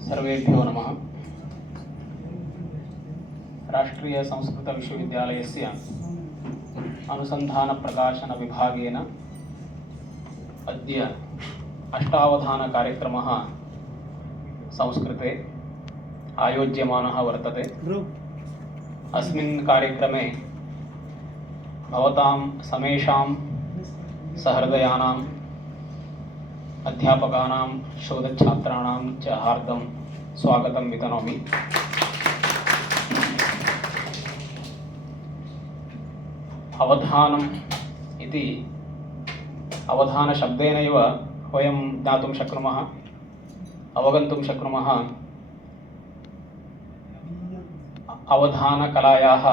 सर्वेभ्यो नमः। राष्ट्रीय संस्कृत विश्वविद्यालयस्य अनुसंधान प्रकाशन विभागेन अद्य अष्टावधान कार्यक्रमः संस्कृते आयोज्यमानः वर्तते। अस्मिन् कार्यक्रमे भवतां समेषां सहृदयानाम् अध्यापकानां शोधच्छात्राणां च हार्दं स्वागतं वितनोमि। अवधानम् इति अवधानशब्देनैव वयं ज्ञातुं शक्नुमः, अवगन्तुं शक्नुमः अवधानकलायाः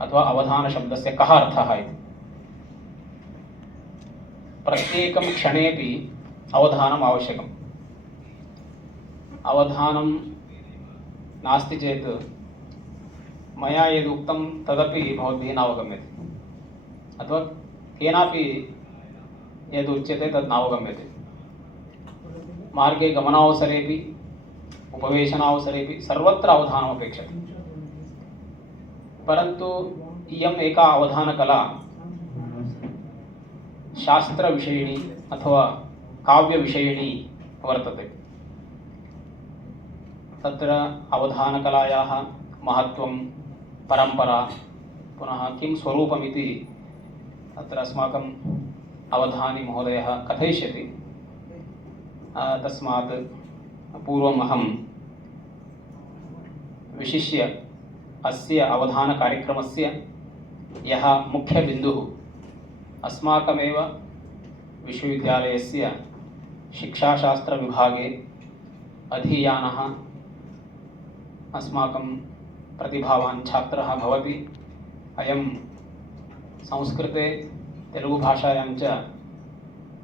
अथवा अवधानशब्दस्य कः अर्थः इति। प्रत्येकं क्षणेपि अवधानम् आवश्यकम्। अवधानं नास्ति चेत् मया यद् उक्तं तदपि भवद्भिः नावगम्यते, अथवा केनापि यद् उच्यते तद् नावगम्यते। मार्गे गमनावसरेपि उपवेशनावसरेपि सर्वत्र अवधानम् अपेक्षते। परन्तु इयम् एका अवधानकला शास्त्रविषयिणी अथवा काव्यविषयिणी वर्तते। तत्र अवधानकलायाः महत्त्वं, परम्परा, पुनः किं स्वरूपमिति तत्र अस्माकम् अवधानी महोदयः कथयिष्यति। तस्मात् पूर्वम् अहं विशिष्य अस्य अवधानकार्यक्रमस्य यः मुख्यबिन्दुः अस्माकमेव विश्वविद्यालयस्य शिक्षाशास्त्रविभागे अधीयानः अस्माकं प्रतिभावान् छात्रः भवति। अयं संस्कृते तेलुगुभाषायां च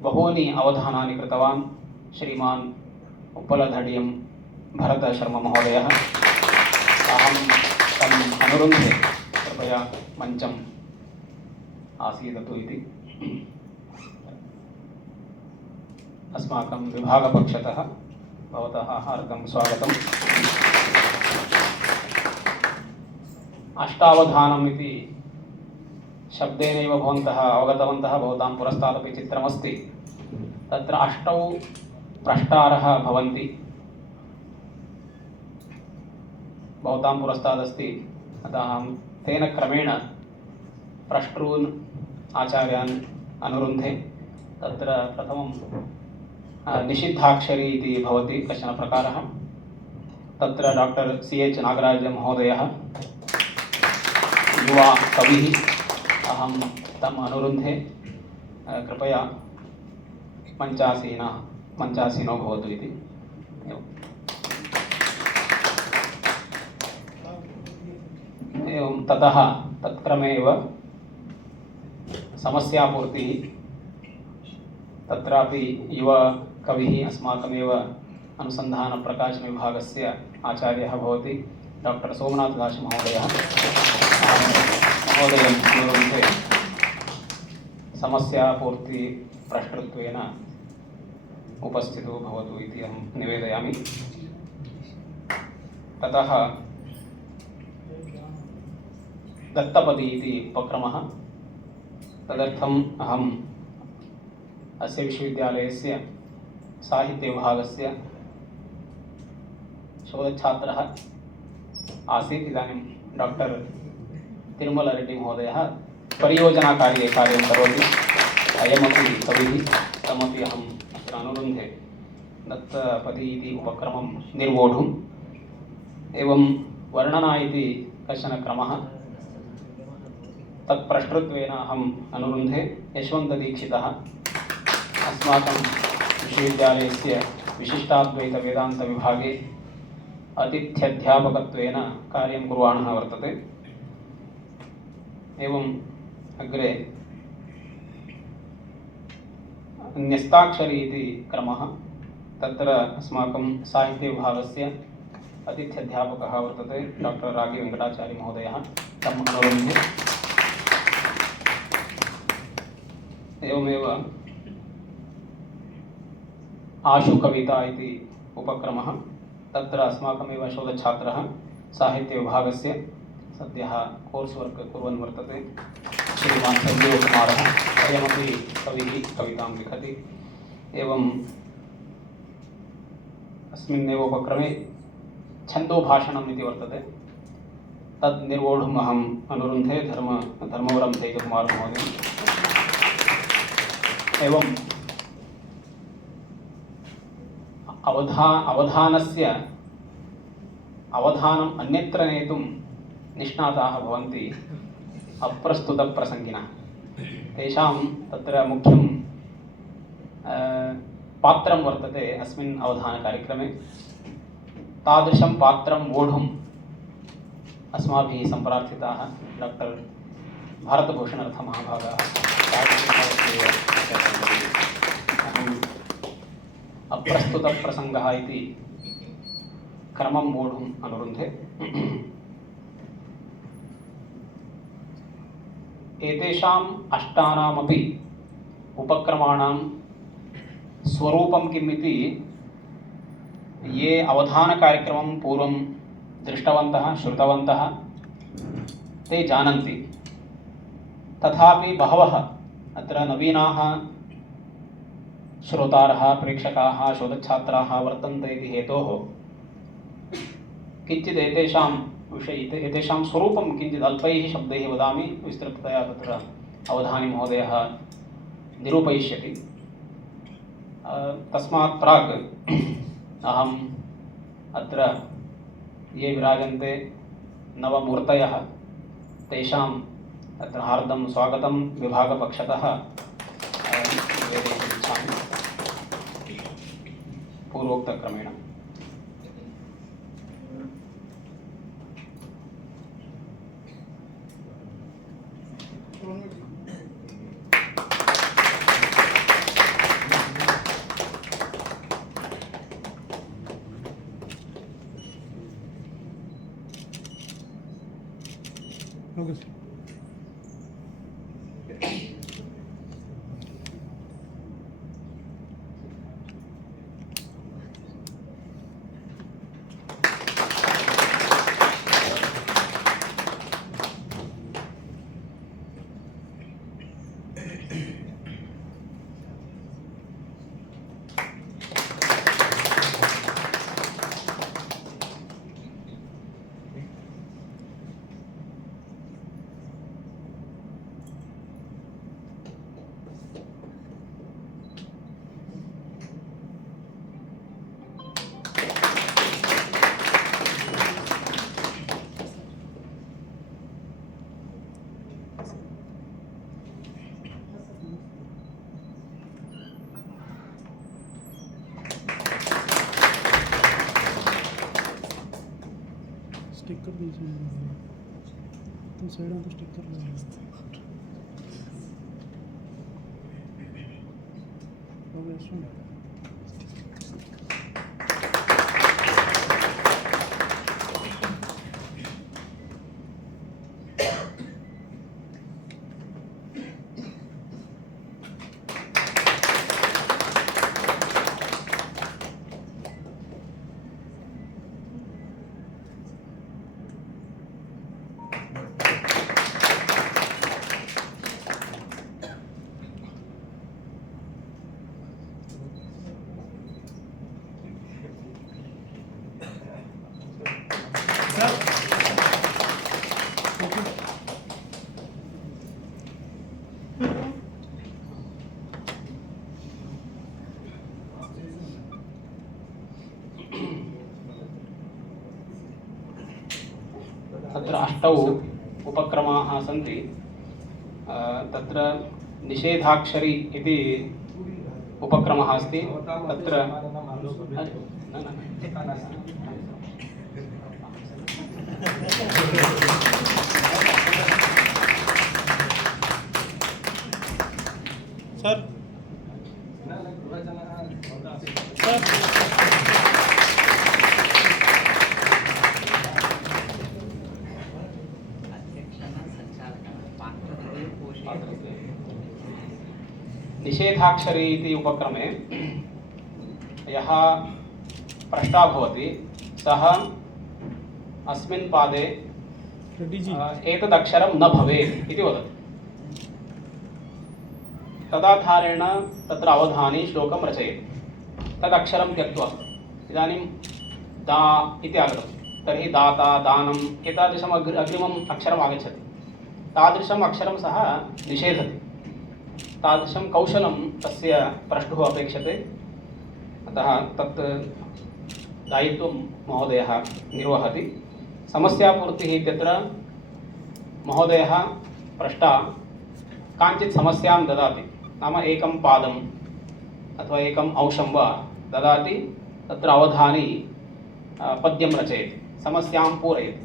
बहूनि अवधानानि कृतवान् श्रीमान् उप्पलधडियं भरतशर्ममहोदयः। अहं तम् अनुरुन्धे कृपया मञ्चम् आसीदतु इति। अस्माकं विभागपक्षतः भवतः हार्दं स्वागतम्। अष्टावधानम् इति शब्देनैव भवन्तः अवगतवन्तः। भवतां पुरस्तादपि चित्रमस्ति। तत्र अष्टौ प्रष्टारः भवन्ति। भवतां पुरस्तादस्ति, अतः अहं तेन क्रमेण प्रष्टॄन् आचार्यान् अनुरुन्धे। तत्र प्रथमं निषिद्धाक्षरी इति भवति कश्चन प्रकारः। तत्र डॉक्टर CH नागराजमहोदयः युवा कविः। अहं तम् अनुरुन्धे। कृपया मञ्चासीनो भवतु इति। एवं ततः तत्क्रमे एव समस्यापूर्तिः। तत्रापि युवकविः अस्माकमेव अनुसन्धानप्रकाशनविभागस्य आचार्यः भवति डॉक्टर सोमनाथदासमहोदयः। महोदयं अनुरुन्धे समस्यापूर्तिप्रष्टृत्वेन उपस्थितो भवतु इति अहं निवेदयामि। ततः दत्तपदी इति उपक्रमः। तदर्थम् अहम् अस्य विश्वविद्यालयस्य साहित्यविभागस्य शोधच्छात्रः आसीत्। इदानीं डॉक्टर तिरुमलरेड्डी महोदयः परियोजनाकार्ये कार्यं करोति। अयमपि कविः, तमपि अहम् अत्र अनुरुन्धे दत्तपदी इति उपक्रमं निर्वोढुम्। एवं वर्णना इति कश्चन क्रमः। तत्प्रष्टृत्वेन अहम् अनुरुन्धे यशवन्तदीक्षितः अस्माकं विश्वविद्यालयस्य विशिष्टाद्वैतवेदान्तविभागे अतिथ्यध्यापकत्वेन कार्यं कुर्वाणः वर्तते। एवम् अग्रे न्यस्ताक्षरी इति क्रमः। तत्र अस्माकं साहित्यविभागस्य अतिथ्यध्यापकः वर्तते डॉक्टर रागी वेङ्कटाचार्य महोदयः। तम् अनुरुन्धे। एवमेव आशु कविता इति उपक्रमः। तत्र अस्माकमेव शोधच्छात्रः साहित्यविभागस्य सद्यः कोर्स् वर्क् कुर्वन् वर्तते श्रीमान् सञ्जीवकुमारः। अयमपि कविः कवितां लिखति। एवम् अस्मिन्नेव उपक्रमे छन्दोभाषणम् इति वर्तते, तद् निर्वोढुम् अहम् अनुरुन्धे धर्मवरं तेजकुमारमहोदयम्। एवम् अवधानम् अन्यत्र नेतुं निष्णाताः भवन्ति अप्रस्तुतप्रसङ्गिनः। तेषां तत्र मुख्यं पात्रं वर्तते अस्मिन् अवधानकार्यक्रमे। तादृशं पात्रं वोढुम् अस्माभिः सम्प्रार्थिताः डॉक्टर भारतभूषणार्थमहाभागाः। अहम् अप्रस्तुतप्रसङ्गः इति क्रमं वोढुम् अनुरुन्धे। एतेषाम् अष्टानामपि उपक्रमाणां स्वरूपं किम् इति ये अवधानकार्यक्रमं पूर्वं दृष्टवन्तः श्रुतवन्तः ते जानन्ति। तथापि बहवः अत्र नवीनाः श्रोतारः प्रेक्षकाः शोधच्छात्राः वर्तन्ते इति हेतोः किञ्चित् एतेषां विषये एतेषां स्वरूपं किञ्चित् अल्पैः शब्दैः वदामि। विस्तृततया तत्र अवधानीमहोदयः निरूपयिष्यति। तस्मात् प्राक् अहम् अत्र ये विराजन्ते नवमूर्तयः तेषाम् अत्र हार्दं स्वागतं विभागपक्षतः निवेदयितुम् इच्छामि पूर्वोक्तक्रमेण। Okay, sir. स्टिकर दीजिए तो साइड में तो स्टिकर लगा तत्र अष्टौ उपक्रमाः सन्ति। तत्र निषेधाक्षरी इति उपक्रमः अस्ति। तत्र सर निषेधाक्षरी इति उपक्रमे यः प्रष्टा भवति सः अस्मिन् पादे रेड्डी जी एतदक्षरं न भवेत् इति वदति। तदाधारेण तत्र अवधानी श्लोकं रचयति। तदक्षरं त्यक्त्वा इदानीं दा इति आगतं, तर्हि दाता दानम् एतादृशम् अग्रिमम् अक्षरम् आगच्छति। तादृशम् अक्षरं सः निषेधति। तादृशं कौशलं तस्य प्रष्टुः अपेक्षते। अतः तत् दायित्वं महोदयः निर्वहति। समस्यापूर्तिः इत्यत्र महोदयः पृष्टा काञ्चित् समस्यां ददाति, नाम एकं पादम् अथवा एकम् अंशं वा ददाति, तत्र अवधानी पद्यं रचयति, समस्यां पूरयति।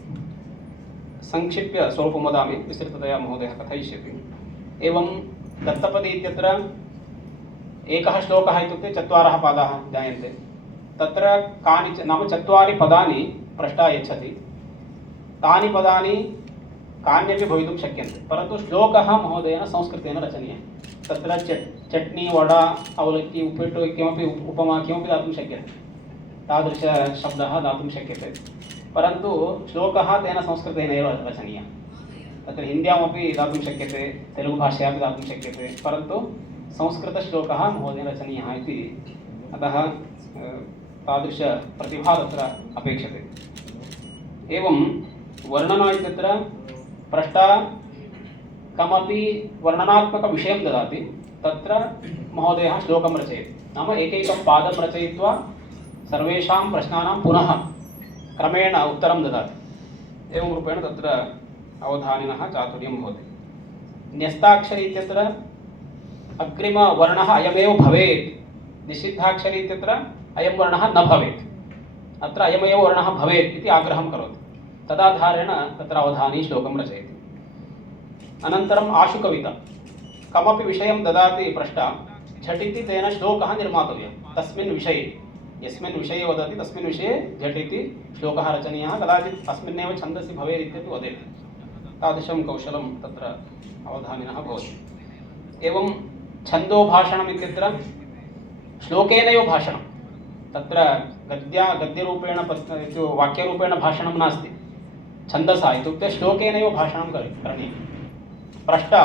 संक्षिप्य स्वरूपं वदामि, विस्तृततया महोदयः कथयिष्यति। एवं दत्तपदी इत्यत्र एकः श्लोकः इत्युक्ते चत्वारः पादाः जायन्ते। तत्र कानिचन नाम चत्वारि पदानि पृष्टा यच्छति। तानि पदानि कान्यपि भवितुं शक्यन्ते, परन्तु श्लोकः महोदयेन संस्कृतेन रचनीयः। तत्र चट्नी वडा अवलक्की उप्पिट्टु किमपि उपमा किमपि दातुं शक्यते, तादृशशब्दः दातुं शक्यते, परन्तु श्लोकः तेन संस्कृतेन एव रचनीयः। तत्र हिन्द्यामपि दातुं शक्यते, तेलुगुभाषयापि दातुं शक्यते, परन्तु संस्कृतश्लोकः महोदयेन रचनीयः इति। अतः तादृशप्रतिभा तत्र अपेक्षते। एवं वर्णना इत्यत्र पृष्टा कमपि वर्णनात्मकविषयं ददाति, तत्र महोदयः श्लोकं रचयति। नाम एकैकं पादं रचयित्वा सर्वेषां प्रश्नानां पुनः क्रमेण उत्तरं ददाति। एवं रूपेण तत्र अवधानिनः चातुर्यं भवति। न्यस्ताक्षरी इत्यत्र अग्रिमवर्णः अयमेव भवेत्, निषिद्धाक्षरी इत्यत्र अयं वर्णः न भवेत्, अत्र अयमेव वर्णः भवेत् इति आग्रहं करोति। तदाधारेण तत्र अवधानी श्लोकं रचयति। अनन्तरम् आशुकविता, कमपि विषयं ददाति पृष्टा, झटिति तेन श्लोकः निर्मातव्यः। तस्मिन् विषये यस्मिन् विषये वदति तस्मिन् विषये झटिति श्लोकः रचनीयः। कदाचित् अस्मिन्नेव छन्दसि भवेत् इत्यपि वदेत्। तादृशं कौशलं तत्र अवधानिनः भवति। एवं छन्दोभाषणम् इत्यत्र श्लोकेनैव भाषणं, तत्र गद्यरूपेण वाक्यरूपेण भाषणं नास्ति, छन्दसा इत्युक्ते श्लोकेनैव भाषणं करणीयं। पृष्टा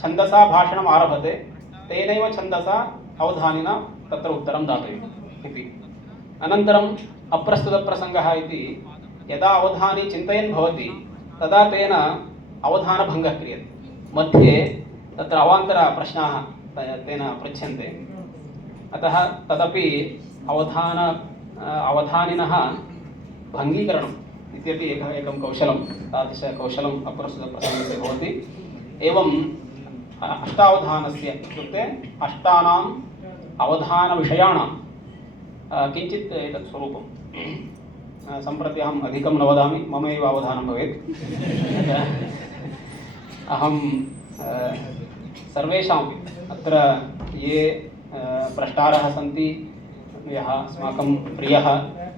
छन्दसा भाषणम् आरभते, तेनैव छन्दसा अवधानिना तत्र उत्तरं दातव्यम् इति। अनन्तरम् अप्रस्तुतप्रसङ्गः इति, यदा अवधानी चिन्तयन् भवति तदा तेन अवधानभङ्गः क्रियते। मध्ये तत्र अवान्तरप्रश्नाः तेन पृच्छ्यन्ते, अतः तदपि अवधानिनः भङ्गीकरणम् इत्यपि एकं कौशलं, तादृशकौशलम् अप्रस्तुतप्रसङ्गस्य भवति। एवं अष्टावधानस्य इत्युक्ते अष्टानाम् अवधानविषयाणां किञ्चित् एतत् स्वरूपं। सम्प्रति अहम् अधिकं न वदामि, मम एव अवधानं भवेत्। अहं सर्वेषामपि अत्र ये प्रष्टारः सन्ति, यः अस्माकं प्रियः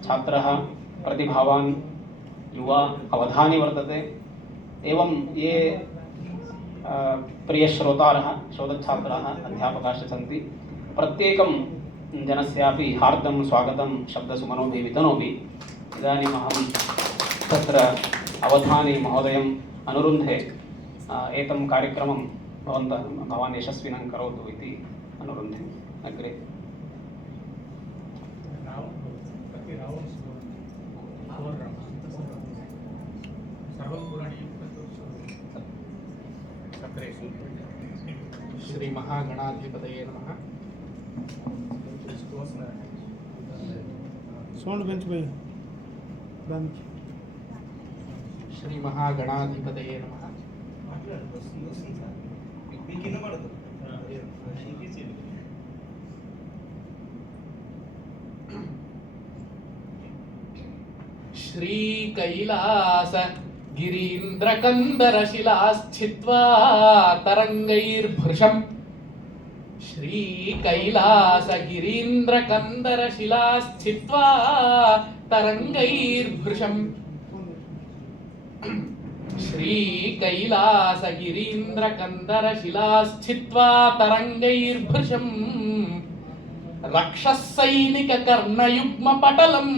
छात्रः, प्रतिभावान् युवा अवधानी वर्तते, एवं ये प्रियश्रोतारः, शोधच्छात्राः, अध्यापकाश्च सन्ति, प्रत्येकं जनस्यापि हार्दं स्वागतं शब्दसुमनोभिः वितनोमि। इदानीम् अहं तत्र अवधानी महोदयम् अनुरुन्धे एतं कार्यक्रमं भवान् यशस्विनं करोतु इति अनुरुन्धे। अग्रे श्री महागणाधिपतये नमः। साउंड बेंच पे श्री महागणाधिपतये नमः। श्री कैलास गिरीन्द्रकन्दरशिलाश्चित्वा तरङ्गैर्भृशम्, श्री कैलास गिरीन्द्रकन्दरशिलाश्चित्वा तरङ्गैर्भृशम्, श्री कैलास गिरीन्द्रकन्दरशिलाश्चित्वा तरङ्गैर्भृशम्, रक्षःसैनिककर्णयुग्मपटलं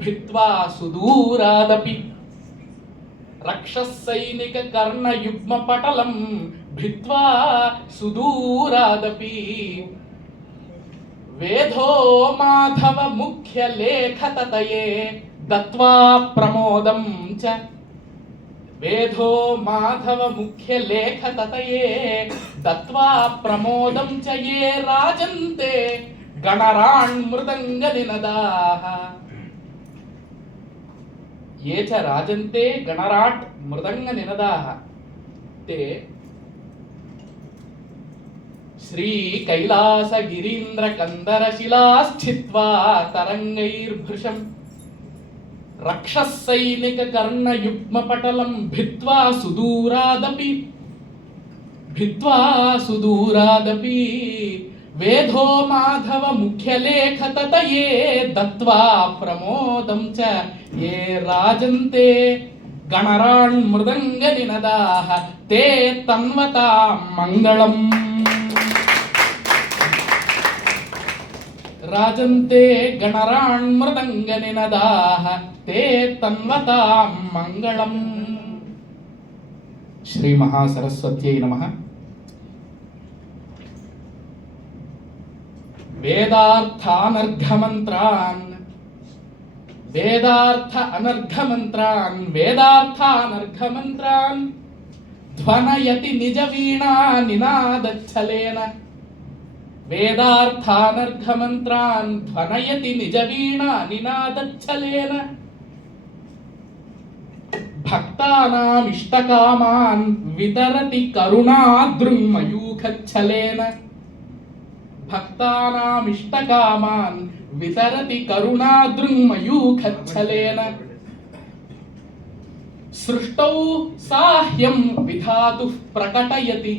भित्वा सुदूरादपि रक्षसैनिककर्णयुग्मपटलं भित्वा सुदूरादपि वेधो माधव मुख्यलेखततये दत्त्वा प्रमोदं च वेधो माधव मुख्यलेखततये दत्त्वा प्रमोदं च ये राजन्ते गणराण्मृदङ्गनिनदाः ये च राजन्ते गणराट् मृदङ्गनिनदाः ते श्रीकैलासगिरीन्द्रकन्दरशिलाश्चित्वा तरङ्गैर्भृशम् रक्षसैनिककर्णयुग्मपटलं भित्त्वा सुदूरादपि वेधो माधव मुख्यलेखततये दत्त्वा प्रमोदं च ये राजन्ते गणराण्मृदङ्गनिनदाः ते तन्वतां मङ्गलम् राजन्ते गणराण्मृदङ्गनिनदाः ते तन्वतां मङ्गलम्। श्री महासरस्वत्यै नमः। वेदार्थ अनर्घमन्त्रान् ध्वनयति निजवीणा निनादच्छलेन वेदार्थानर्घमन्त्रान् ध्वनयति निजवीणा निनादच्छलेन भक्तानामिष्टकामान् वितरति करुणादृङ्मयूखच्छलेन भक्तानामिष्टकामान् वितरति करुणादृङ्मयूखच्छलेन सृष्टौ साह्यं विधातुः प्रकटयति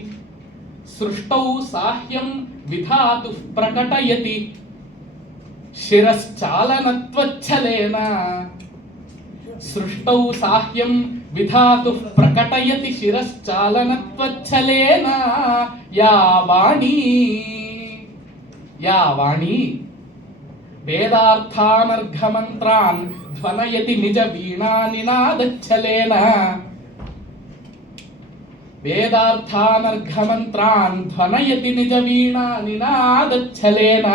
शिरश्चालनत्वच्छलेन सृष्टौ साह्यं विधातुः प्रकटयति शिरश्चालनत्वच्छलेन या वाणी वेदार्थानर्घमन्त्रान् ध्वनयति निजवीणा निनादच्छलेन वेदार्थानर्घमन्त्रान् ध्वनयति निजवीणा निनादच्छलेन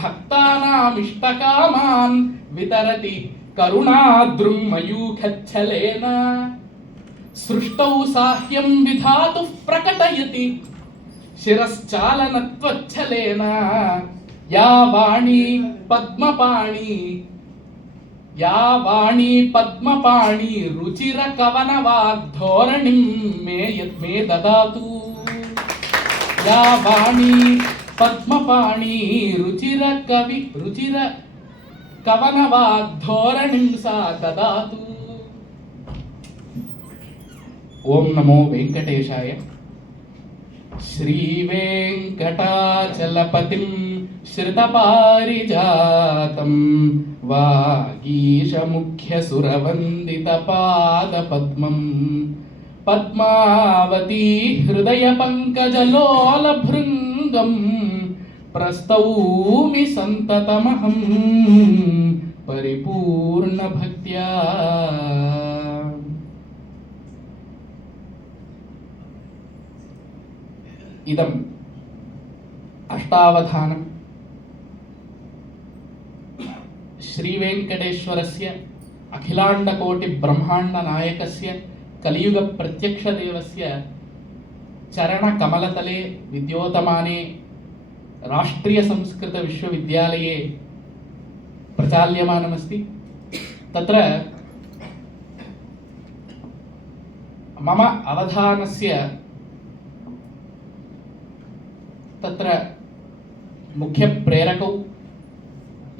भक्तानामिष्टकामान् वितरति करुणादृङ्मयूखच्छलेन सृष्टौ साह्यं विधातुः प्रकटयति शिरश्चालनत्वच्छलेन या वाणी पद्मपाणी रुचिरकवनवाग्धोरणिं मे ददातु या वाणी पद्मपाणी रुचिरकवनवाग्धोरणिं सा ददातु। ओम नमो वेंकटेशाय। श्रीवेंकटाचलपतिं श्रितपारिजातं वागीशमुख्यसुरवन्दितपादपद्मं पद्मावती हृदयपङ्कजलोलभृङ्गं प्रस्तौमि सन्ततमहं परिपूर्णभक्त्या। इदम् अष्टावधानं श्रीवेंकटेश्वरस्य अखिलाण्डकोटिब्रह्माण्डनायकस्य कलियुगप्रत्यक्षदेवस्य चरणकमलतले विद्योतमाने राष्ट्रियसंस्कृतविश्वविद्यालये प्रचाल्यमानमस्ति। तत्र मम अवधानस्य तत्र मुख्यप्रेरकौ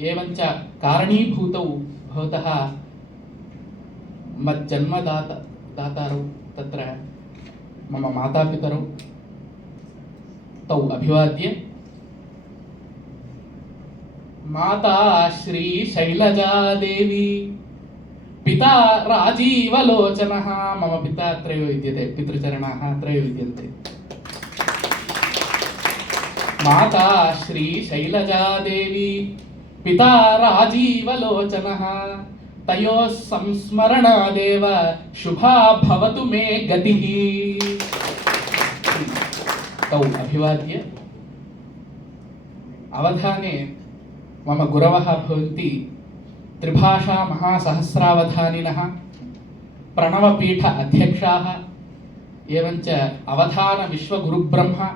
एवञ्च कारणीभूतौ भवतः मज्जन्मदातारौ तत्र मम मातापितरौ तौ अभिवाद्य माता श्री शैलजादेवी पिता राजीवलोचनः मम पिता त्रयो विद्यते पितृचरणाः त्रयो विद्यन्ते। माता श्री शैलजादेवी पिता राजीवलोचनः तयोः संस्मरणादेव शुभा भवतु मे गतिः। तौ अभिवाद्य अवधाने मम गुरवः भवन्ति त्रिभाषा महासहस्रावधानिनः, प्रणवपीठ अध्यक्षाः, एवञ्च अवधान विश्वगुरुब्रह्म,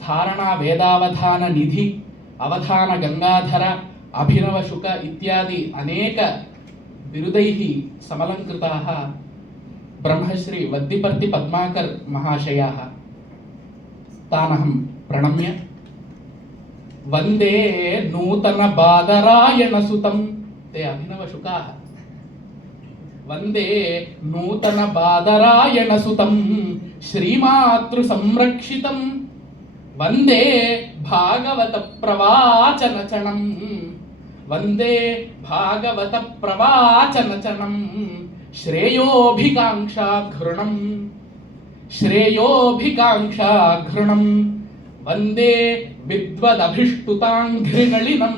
धारणा वेदावधान निधि, अवधान गंगाधर, अभिनव शुक इत्यादि अनेक बिरुदैः समलङ्कृताः ब्रह्मश्री वद्दिपर्ति पद्माकर महाशयाः। तानहं प्रणम्य वन्दे नूतन बादरायण सुतं, ते अभिनव शुकाः, वन्दे नूतन बादरायण सुतं श्रीमातृ संरक्षितं, वन्दे भागवत प्रवाचनचनं, वन्दे भागवत प्रवाचनचनं श्रेयोभिकाङ्क्षाघृणं, श्रेयोभिकाङ्क्षाघृणं, वन्दे विद्वदभिष्टुताङ्घ्रिनलिनं,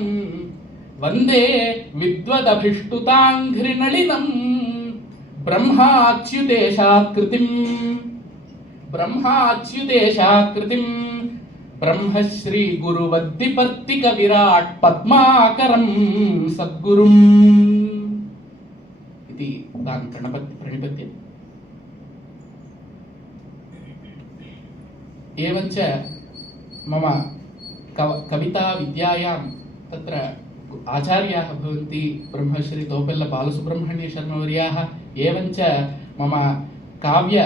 वन्दे विद्वदभिष्टुताङ्घ्रिनलिनं ब्रह्माच्युतेशाकृतिं, ब्रह्माच्युतेशाकृतिं ब्रह्मश्री गुरुवद्दिपर्तिक विराट पद्माकरं सद्गुरुम् इति तान् प्रणिपत्य एवञ्च मम कविता विद्यायां तत्र आचार्याः भवन्ति ब्रह्मश्री तोपेल्ल बालसुब्रह्मण्य शर्मवर्याः, एवञ्च मम काव्य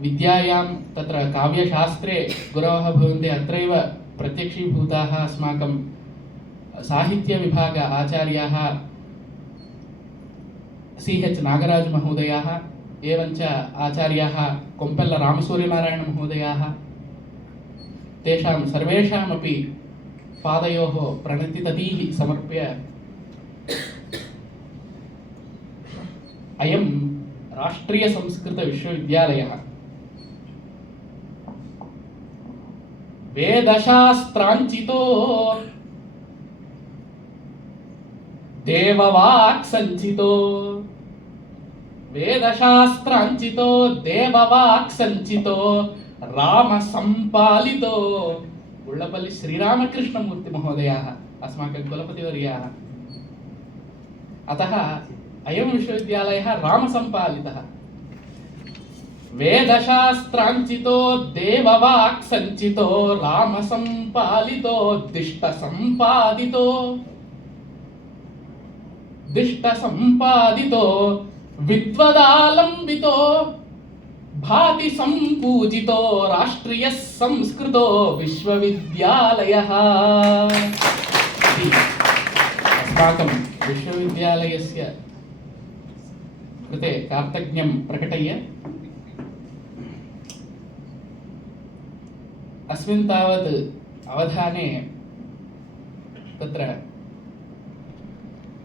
विद्यायां तत्र काव्यशास्त्रे गुरवः भवन्ति अत्रैव प्रत्यक्षीभूताः अस्माकं साहित्यविभाग आचार्याः CH नागराज महोदयाः, एवञ्च आचार्याः कोम्पेल्ल रामसूर्यनारायण महोदयाः। तेषां सर्वेषामपि पादयोः प्रणतितटीः समर्प्य अयं राष्ट्रियसंस्कृतविश्वविद्यालयः वेदशास्त्राञ्चितो देववाक्सञ्चितो, वेदशास्त्राञ्चितो देववाक्सञ्चितो रामसम्पालितो, उल्लपल्लि श्रीरामकृष्णमूर्ति महोदयाः अस्माकं कुलपतिवर्याः। अतः अयं विश्वविद्यालयः रामसम्पालितः। वेदशास्त्राञ्चितो देववाक्सञ्चितो रामसम्पालितो दिष्टसम्पादितो, दिष्टसम्पादितो विद्वदालम्बितो भाति सम्पूजितो राष्ट्रियः संस्कृतो विश्वविद्यालयः। अस्माकं विश्वविद्यालयस्य कृते कार्तज्ञं प्रकटय्य अस्मिन् तावत् अवधाने तत्र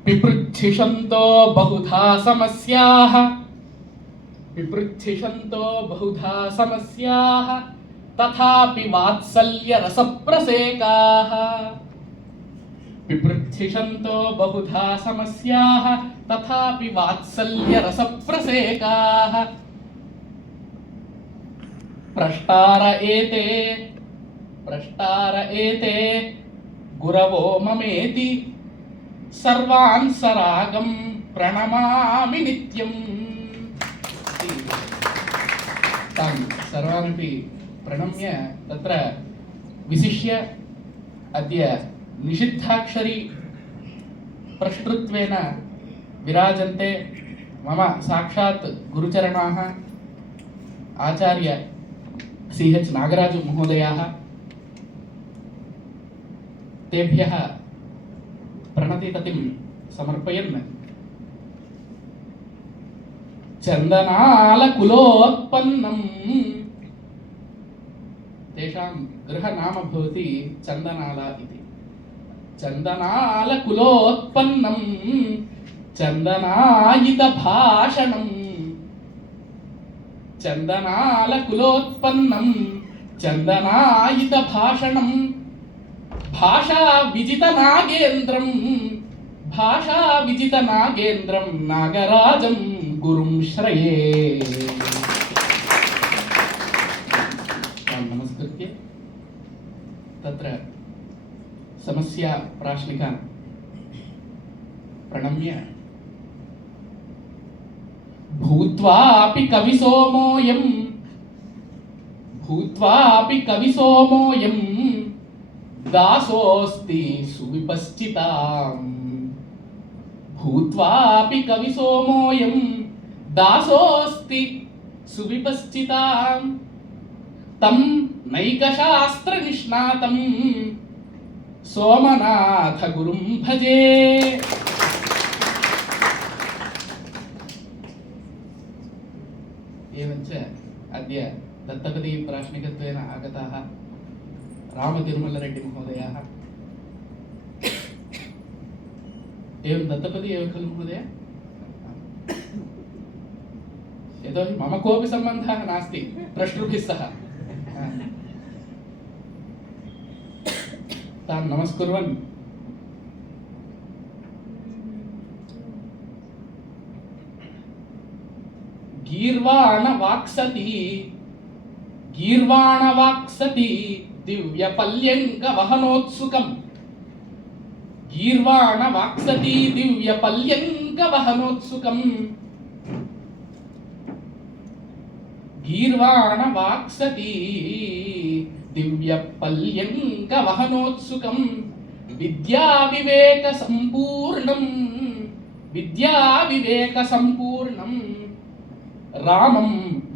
पिपृच्छिषन्तो बहुधा समस्याः, पिपृच्छिषन्तो बहुधा समस्याः तथापि वात्सल्य रसप्रसेकाः, पिपृच्छिषन्तो बहुधा समस्याः तथापि वात्सल्य रसप्रसेकाः। प्रष्टार एते गुरवो ममेति सर्वान् सरागं प्रणमामि नित्यम्। तान् सर्वानपि प्रणम्य तत्र विशिष्य अद्य निषिद्धाक्षरी प्रष्टृत्वेन विराजन्ते मम साक्षात् गुरुचरणाः आचार्य CH नागराज महोदयाः। तेभ्यः प्रणतिततिं समर्पयन् चन्दनालकुलोत्पन्नं, तेषां गृहनाम भवति चन्दनाला इति, चन्दनालकुलोत्पन्नं चन्दनायितभाषणं, चन्दनालकुलोत्पन्नं चन्दनायितभाषणं भाषा विजितनागेन्द्रं భాషా విజిత నాగేంద్రం నాగరాజం గురుం శ్రయే. నమస్కృత్య తత్ర సమస్య ప్రాశ్నిక ప్రణమ్య భూత్వాపి కవిసోమోయం దాసోస్తి సువిపశ్చితాం. భూత్వాపి కవిసోమోయం దాసోస్తి సువిపశ్చితాం. తం నైకశాస్త్ర నిష్ణాతం సోమనాథ గురుం భజే. एवञ्च अद्य दत्तपदी प्राश्निकत्वेन आगताः रामतिरुमल्लरेड्डी महोदयाः. एवं दत्तपदी एव खलु महोदय? यतोहि मम कोऽपि सम्बन्धः नास्ति प्रष्टृभिः सह. तान् नमस्कुर्वन् गीर्वाणवाक्सति दिव्यपल्यङ्कवहनोत्सुकम्. गीर्वाणवाक्सति दिव्यपल्यङ्कवहनोत्सुकम्. गीर्वाणवाक्सति दिव्यपल्यङ्कवहनोत्सुकम्. विद्याविवेकसम्पूर्णम् रामं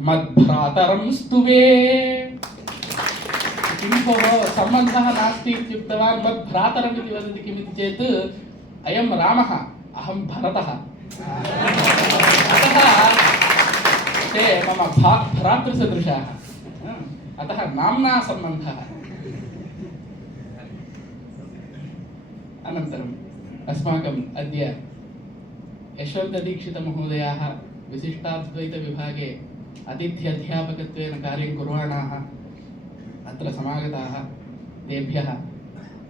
मद्भ्रातरं स्तुवे. किं भोः सम्बन्धः नास्ति इत्युक्तवान्, मद्भ्रातरम् इति वदति किमिति चेत् अयं रामः, अहं भरतः. अतः ते मम भ्रातृसदृशाः. अतः नाम्ना सम्बन्धः. अनन्तरम् अस्माकम् अद्य यशवन्तदीक्षितमहोदयाः विशिष्टाद्वैतविभागे अतिथ्यध्यापकत्वेन कार्यं कुर्वाणाः अत्र समागताः. तेभ्यः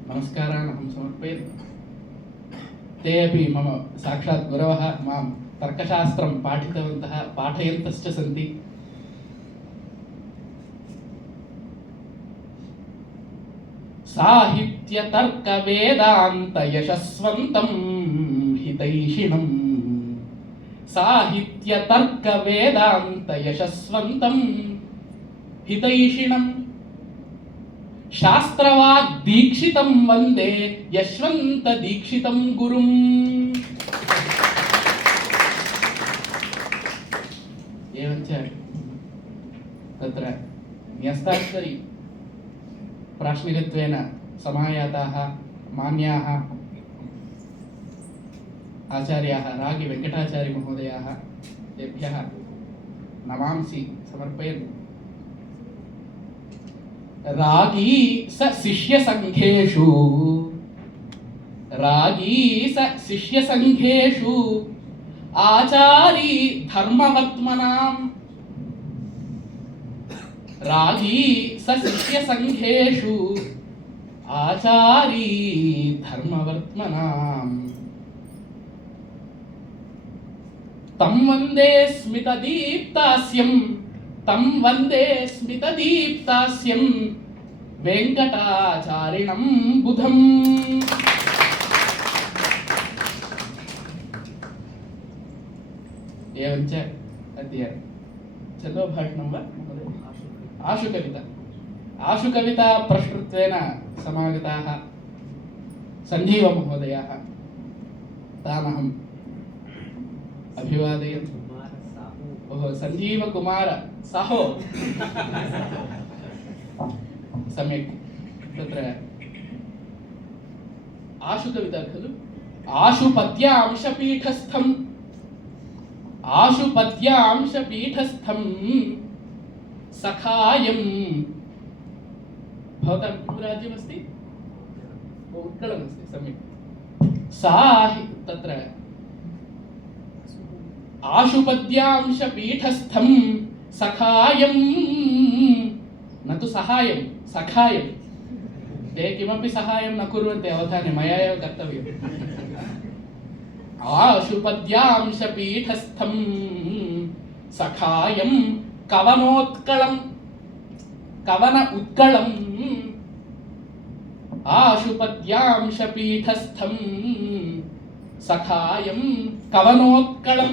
नमस्कारान् अहं समर्पयामि. ते अपि मम साक्षात् गुरवः. मां तर्कशास्त्रं पाठितवन्तः, पाठयन्तश्च सन्ति. साहित्यतर्कवेदान्तयशस्वन्तं हितैषिणम्. साहित्यतर्कवेदान्तयशस्वन्तं हितैषिणम्. शास्त्रवाग्दीक्षितं वन्दे यशवन्तदीक्षितं गुरुम्. एवञ्च तत्र न्यस्ताक्षरी प्राश्निकत्वेन समायाताः मान्याः आचार्याः रागी वेङ्कटाचार्य महोदयाः. तेभ्यः नमांसि समर्पयन्. रागी स शिष्यसङ्घेषु आचारी धर्मवर्त्मनाम्. रागी स शिष्यसङ्घेषु आचारी धर्मवर्त्मनाम्. तं वन्दे स्मितदीप्तास्यं वेङ्कटाचारिणं बुधम्. एवञ्च अद्य छन्दोभाषणं वा महोदय? आशुकविता प्रश्रुत्वेन समागताः सञ्जीवमहोदयाः. तानहम् अभिवादयन्. ओहो, सञ्जीवकुमार साहो. सम्यक्. तत्र आशुकविता खलु? आशुपद्यांशपीठस्थं सखायं. भवतां किं राज्यमस्ति? उत्कलमस्ति. सम्यक्. तत्र आशुपद्यांशपीठस्थं सखायं, न तु सहायं, सखायं. ते किमपि सहायं न कुर्वन्ति. अवधाने, मया एव कर्तव्यम्. आशुपद्यांशपीठस्थं सखायं कवनोत्कलं कवन उत्कलम् आशुपद्यांशपीठस्थं सखायं कवनोत्कलं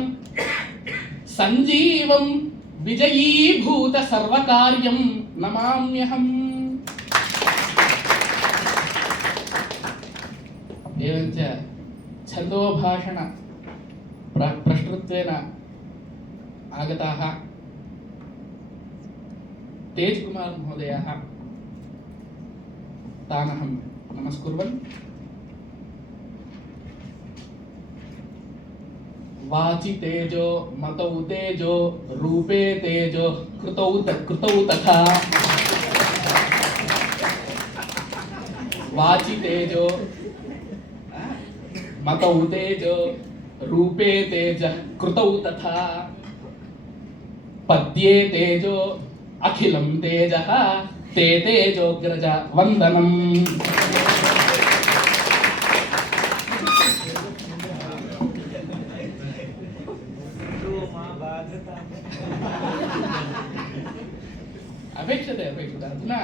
संजीवं विजयीभूत सर्वकार्यं नमाम्यहम्। एवञ्च छन्दोभाषण प्रष्टृत्वेन आगताः तेजकुमार महोदयः तानहं नमस्कुर्वन् वाचि तेजो मतौ तेजो रूपे तेजो कृतौ तथा वाचि तेजो मतौ तेजो रूपे तेजः कृतौ तथा पद्ये तेजो अखिलं तेजः ते तेजोग्रज वन्दनम्। अपेक्षते अधुना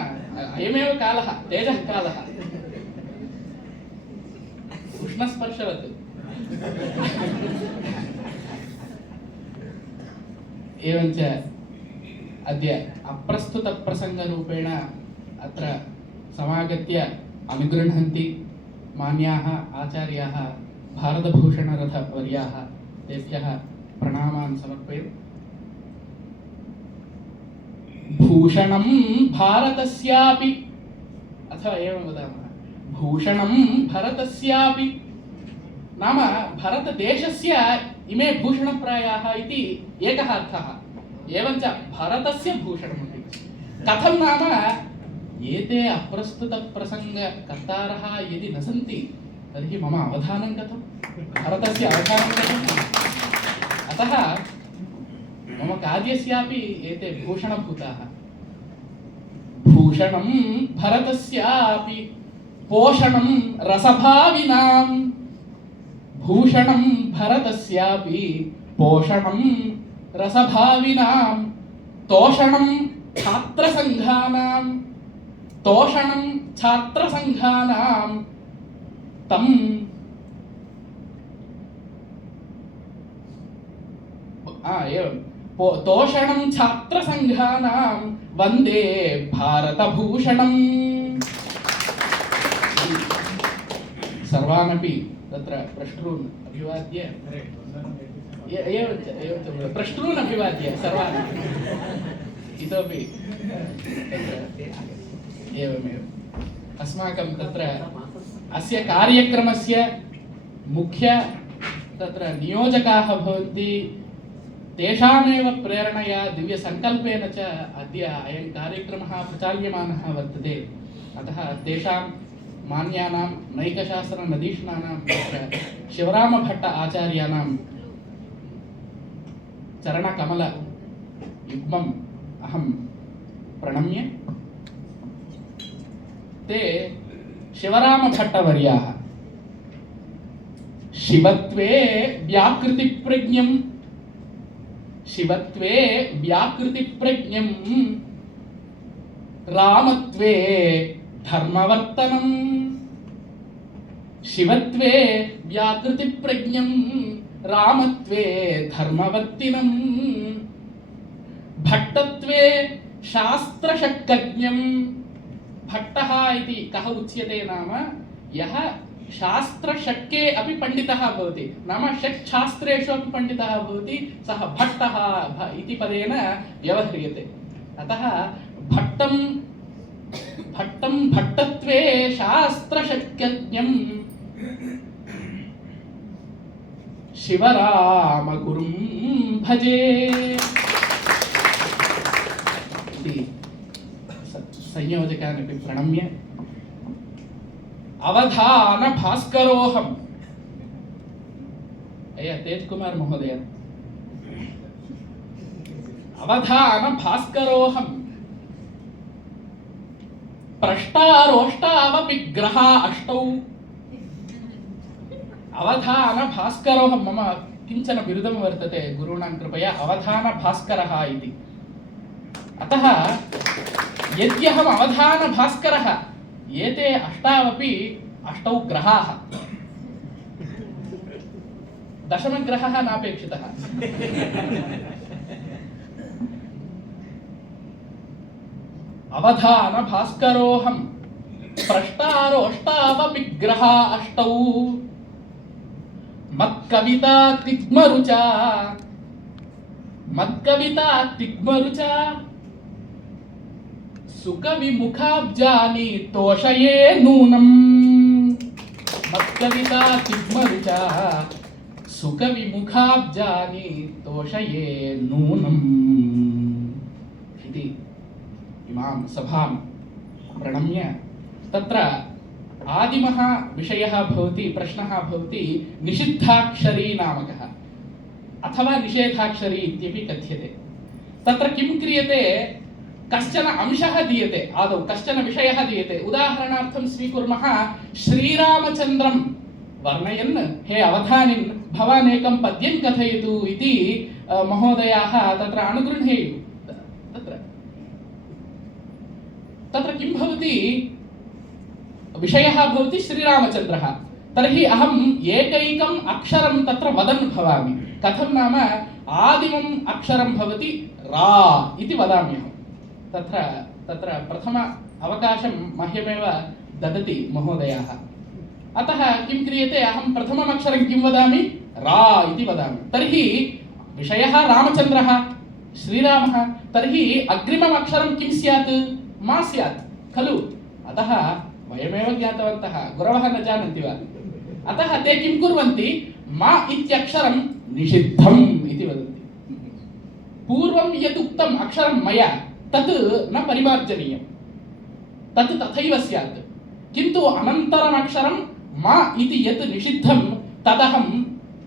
अयमेव कालः, तेजः कालः, उष्णस्पर्शवत्। एवञ्च अद्य अप्रस्तुतप्रसङ्गरूपेण अत्र समागत्य अनुगृह्णन्ति मान्याः आचार्याः भारतभूषणरथवर्याः, तेभ्यः प्रणामान् समर्पये। भूषणं भारतस्यापि, अथवा एवं वदामः, भूषणं भरतस्यापि, नाम भरतदेशस्य इमे भूषणप्रायाः इति एकः अर्थः। एवञ्च भरतस्य भूषणमपि कथं, नाम एते अप्रस्तुतप्रसङ्गकर्तारः यदि न सन्ति तर्हि मम अवधानं कथं, भरतस्य अवधानं कथम्? अतः मम कार्यस्यापि एते भूषणभूताः। भूषणं भरतस्यापि पोषणं रसभाविनां, भूषणं भरतस्यापि पोषणं रसभाविनां, तोषणं छात्रसङ्घानां, तोषणं छात्रसङ्घानां तं एवं तोषणं छात्रसङ्घानां वन्दे भारतभूषणम्। सर्वानपि तत्र प्रष्टॄन् अभिवाद्य, एवञ्च प्रष्टॄन् अभिवाद्य सर्वान् इतोपि एवमेव अस्माकं तत्र अस्य कार्यक्रमस्य मुख्य तत्र नियोजकाः भवन्ति। तेषामेव प्रेरणया दिव्यसङ्कल्पेन च अद्य अयं कार्यक्रमः प्रचाल्यमानः वर्तते। अतः तेषां मान्यानां नैकशास्त्रनदीष्णानां तत्र शिवरामभट्ट आचार्याणां चरणकमलयुग्मम् अहं प्रणम्य, ते शिवरामभट्टवर्याः शिवत्वे व्याकृतिप्रज्ञं, शिवत्वे व्याकृतिप्रज्ञं रामत्वे धर्मवर्तनं, शिवत्वे व्याकृतिप्रज्ञं रामत्वे धर्मवर्तिनं, भट्टत्वे शास्त्रशक्कज्ञं। भट्टः इति कः उच्यते, नाम यः शास्त्रशक्के अपि पंडितः भवति, नाम षट्शास्त्रेषु अपि पंडितः भवति, सः भट्टः इति पदेन व्यवह्रियते। अतः भट्टं भट्टत्वे शास्त्रशक्यज्ञं शिवरामगुरुं भजे इति संयोजकानपि प्रणम्य अवधान भास्करोऽहम्। तेजकुमार महोदय, अवधान भास्करोऽहम्, प्रष्टारोष्टावपि ग्रहा अष्टौ, अवधानभास्करोऽहं मम किञ्चन बिरुदं वर्तते गुरूणां कृपया अवधानभास्करः इति। अतः यद्यहम् अवधानभास्करः एते अष्टावपि अष्टौ ग्रहाः, दशमग्रहः नापेक्षितः। अवधानभास्करोऽहं प्रष्टारोष्टावपि ग्रहा अष्टौ मत्कविता तिग्मरुचा सुकविमुखाब्जानि तोषये नूनम्। मत्कविता तिग्मरुचा सुकविमुखाब्जानि तोषये नूनम् इति इमां सभां प्रणम्य तत्र आदिमः विषयः भवति, प्रश्नः भवति निषिद्धाक्षरी नामकः अथवा निषेधाक्षरी इत्यपि कथ्यते। तत्र किं क्रियते, कश्चन अंशः दीयते, आदौ कश्चन विषयः दीयते। उदाहरणार्थं स्वीकुर्मः, श्रीरामचन्द्रं वर्णयन् हे अवधानिन् भवान् एकं पद्यं कथयतु इति महोदयाः तत्र अनुगृह्णेयुः। तत्र किं भवति, विषयः भवति श्रीरामचन्द्रः, तर्हि अहम् एकैकम् अक्षरं तत्र वदन् भवामि। कथं नाम, आदिमम् अक्षरं भवति रा इति वदामि अहं। तत्र प्रथम अवकाशं मह्यमेव ददति महोदयाः। अतः किं क्रियते, अहं प्रथमम् अक्षरं किं वदामि, रा इति वदामि। तर्हि विषयः रामचन्द्रः, श्रीरामः, तर्हि अग्रिमम् अक्षरं किं स्यात्, मा स्यात् खलु। अतः वयमेव ज्ञातवन्तः, गुरवः न जानन्ति वा। अतः ते किं कुर्वन्ति, मा इत्यक्षरं निषिद्धम् इति वदन्ति। पूर्वं यत् उक्तम् अक्षरं मया तत् न परिमार्जनीयं, तत् तथैव स्यात्, किन्तु अनन्तरम् अक्षरं मा इति यत् निषिद्धं तदहं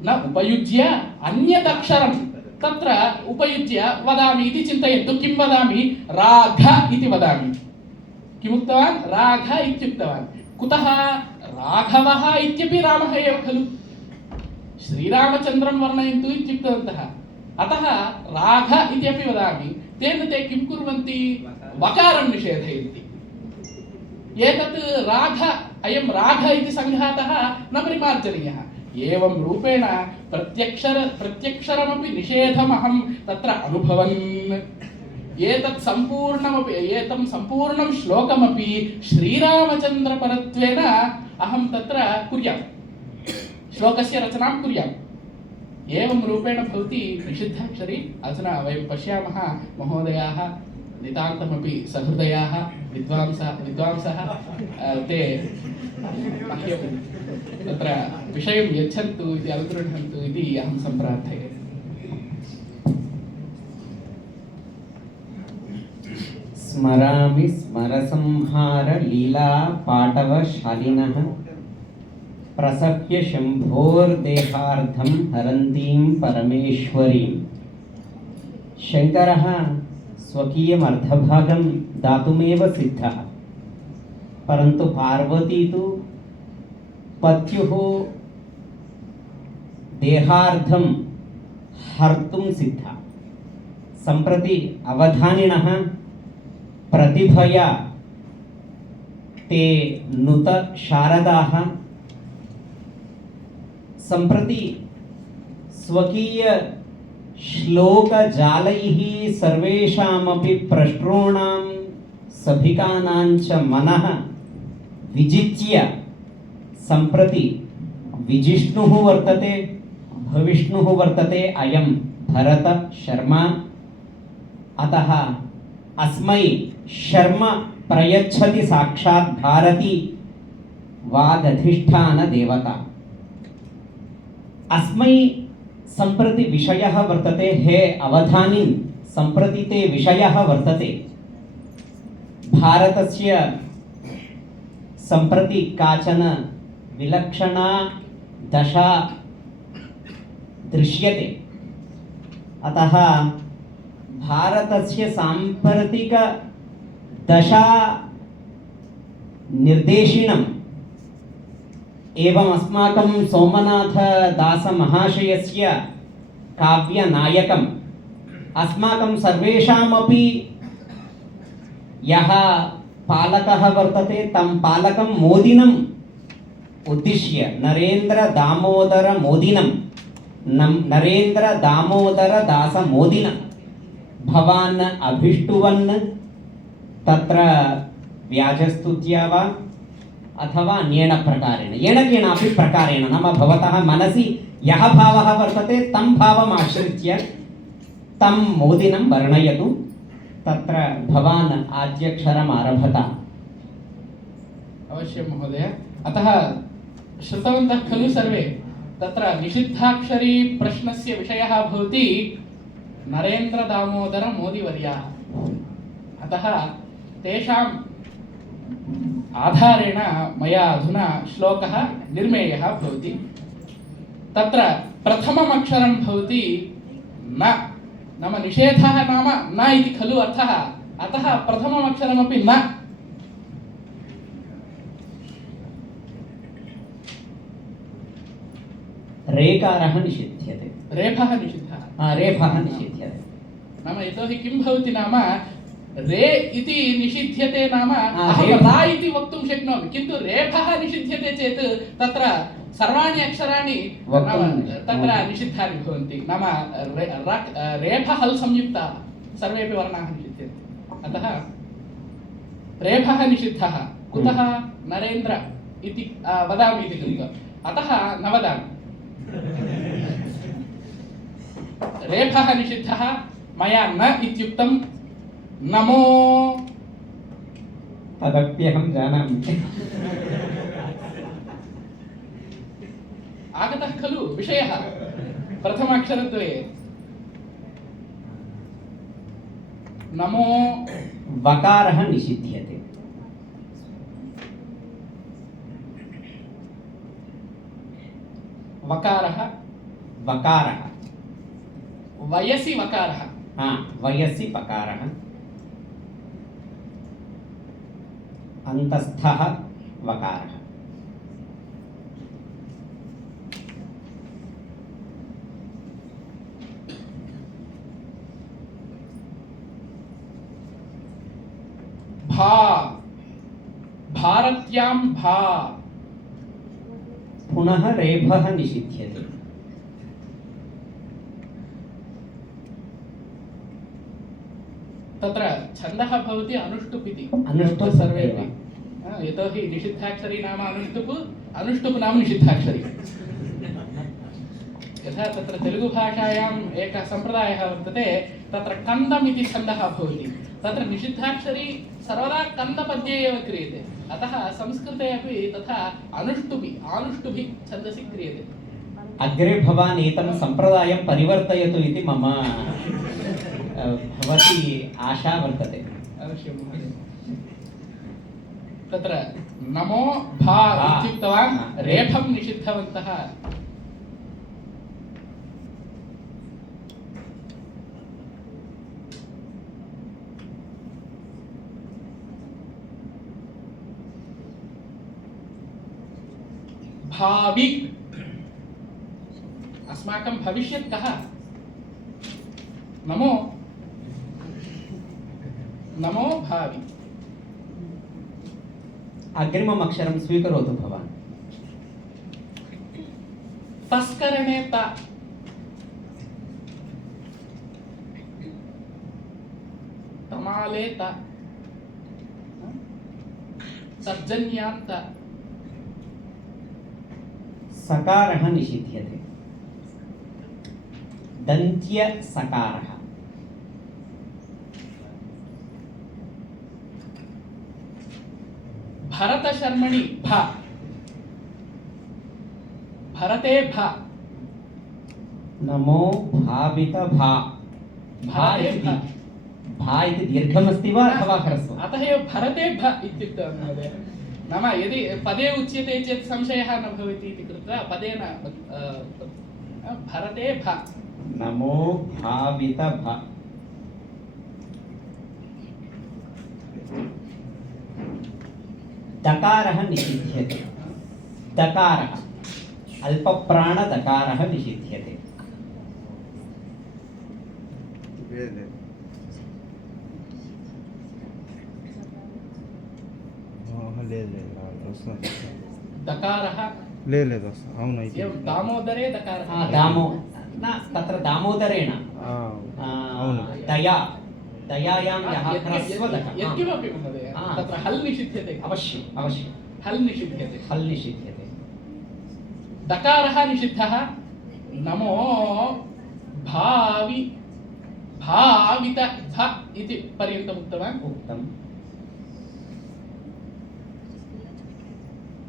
न उपयुज्य अन्यत् अक्षरं तत्र उपयुज्य वदामि इति चिन्तयन्तु। किं वदामि, राघ इति वदामि। किमुक्तवान्, राघ इत्युक्तवान्। कुतः, राघवः इत्यपि रामः एव खलु, श्रीरामचन्द्रं वर्णयन्तु इत्युक्तवन्तः। अतः राघ इति अपि वदामि। तेन ते किं कुर्वन्ति, वकारं निषेधयन्ति। एतत् राघ, अयं राघ इति संघातः न परिमार्जनीयः। एवं रूपेण प्रत्यक्षरमपि निषेधमहं तत्र अनुभवन् एतत् सम्पूर्णं श्लोकमपि श्रीरामचन्द्रपरत्वेन अहं तत्र कुर्याम्, श्लोकस्य रचनां कुर्याम्। एवं रूपेण भवति निषिद्धाक्षरी। अधुना वयं पश्यामः, महोदयाः नितान्तमपि सहृदयाः विद्वांसः ते तत्र विषयं यच्छन्तु इति अनुगृह्णन्तु इति अहं सम्प्रार्थये। स्मरामि स्मरसंहार लीला पाटवशालिनः प्रसभ्य शम्भोर्देहार्धं हरन्तीं परमेश्वरीं। शङ्करः स्वकीयमर्धभागं दातुमेव सिद्धः, परन्तु पार्वती तु पत्युः देहार्धं हर्तुं सिद्धा। सम्प्रति अवधानिनः प्रतिभया ते नुत शारदाः सम्प्रति स्वकीय श्लोकजालैः सर्वेषामपि प्रष्ट्रोणां सभिकानां च मनः विजित्य सम्प्रति विजिष्णुः वर्तते, भविष्णुः वर्तते अयं भरत शर्मा। अतः अस्मै शर्म प्रयच्छति साक्षात् भारती वागधिष्ठान देवता। अस्मै सम्प्रति विषयः वर्तते, हे अवधानी सम्प्रति ते विषयः वर्तते। भारतस्य सम्प्रति काचन विलक्षणा दशा दृश्यते। अतः भारतस्य साम्प्रतिक दशा निर्देशिनं एवम् अस्माकं सोमनाथदासमहाशयस्य काव्यनायकम् अस्माकं सर्वेषामपि यः पालकः वर्तते तं पालकं मोदिनम् उद्दिश्य नरेन्द्रदामोदरदासमोदिनं भवान् अभिष्टुवन् तत्र व्याजस्तुत्या वा अथवा अन्येन प्रकारेण येन केनापि प्रकारेण नाम भवतः मनसि यः भावः वर्तते तं भावम् आश्रित्य तं मोदिनं वर्णयतु। तत्र भवान् आद्यक्षरम् आरभत। अवश्यं महोदय। अतः श्रुतवन्तः खलु सर्वे तत्र निषिद्धाक्षरी प्रश्नस्य विषयः भवति नरेन्द्रदामोदर मोदिवर्याः। अतः तेषाम् आधारेण मया अधुना श्लोकः निर्मेयः भवति। तत्र प्रथमम् अक्षरं भवति न, नाम निषेधः नाम न इति खलु अर्थः, अतः प्रथमम् अक्षरमपि न। रेकारः निषिध्यते, रेफः निषिद्धः। रेफः निषिध्यते नाम यतोहि किं भवति नाम रे इति निषिध्यते नाम अहं रेफ। रा इति वक्तुं शक्नोमि, किन्तु रेफः निषिध्यते चेत् तत्र सर्वाणि अक्षराणि वक्तुं नाम तत्र निषिद्धानि भवन्ति। नाम रेफः हल् संयुक्ताः सर्वेपि वर्णाः निषिध्यन्ते। अतः रेफः निषिद्धः। कुतः? नरेन्द्र इति वदामि इति कृत्वा, अतः न वदामि। रेफः निषिद्धः। मया न इत्युक्तं नमो। तदप्यहं जानामि। आगतः खलु विषयः प्रथमाक्षरद्वये। नमो। वकारः निषिध्यते। वकारः। वकारः वयसि वकारः। वयसि वकारः। अन्तस्थः वकारः। भा। भारत्यां भा। पुनः रेफः निषिध्यते। तत्र छन्दः भवति अनुष्टुप् इति। अनुष्टुप् सर्वेपि यतोहि निषिद्धाक्षरी नाम अनुष्टुप्, अनुष्टुप् नाम निषिद्धाक्षरी। यथा तत्र तेलुगुभाषायाम् एकः सम्प्रदायः वर्तते, तत्र कन्दम् इति छन्दः भवति। तत्र निषिद्धाक्षरी सर्वदा कन्दपद्ये एव क्रियते। अतः संस्कृते अपि तथा आनुष्टुभि छन्दसि क्रियते। अग्रे भवान् एतं सम्प्रदायं परिवर्तयतु इति मम भवती आशा वर्तते। अवश्यं महोदय। तत्र नमो भा इत्युक्तवान्, रेफं निषिद्धवन्तः। भावि। अस्माकं भविष्यत् कः? नमो नमो भावि। अग्रिमम् अक्षरं स्वीकरोतु भवान्। तस्करणे त। तमाले त। तर्जन्यान्त। सकारः निषिध्यते। दन्त्य सकारः। भरतशर्मणि भ। भरते भ। नमो भावित भा। भा इति दीर्घमस्ति वा अथवा ह्रस्वम्? अतः एव भरते भ इत्युक्तवान् महोदय। नाम यदि पदे उच्यते चेत् संशयः न भवति इति कृत्वा पदेन भरते भ। नमो भावित भ। दकारः निषिध्यते। दकारः अल्पप्राणदकारः निषिध्यते। दकारः एवं दामोदरे दकारः दामो न तत्र दामोदरेण दया दयायां यः ह्रस्वदकः यत्किमपि महोदय तत्र हल् निषिध्यते अवश्यम् अवश्यं हल् निषिध्यते हल् निषिध्यते। दकारः निषिद्धः। नमो भावि भावित भ इति पर्यन्तम् उक्तवान्। उक्तं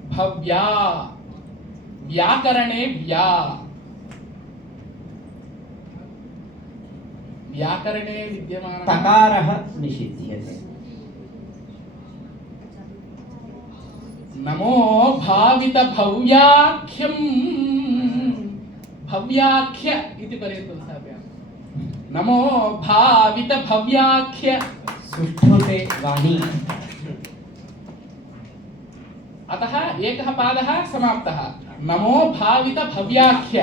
भव्या व्याकरणे व्या व्याकरणे विद्यमानः तकारः निषिध्यते। नमो भावित भव्याख्यं भव्याख्य इति पर्यन्तं स्थापयामि। नमो भावित भव्याख्य सुष्ठुते वाणी अतः एकः पादः समाप्तः। नमो भावित भव्याख्य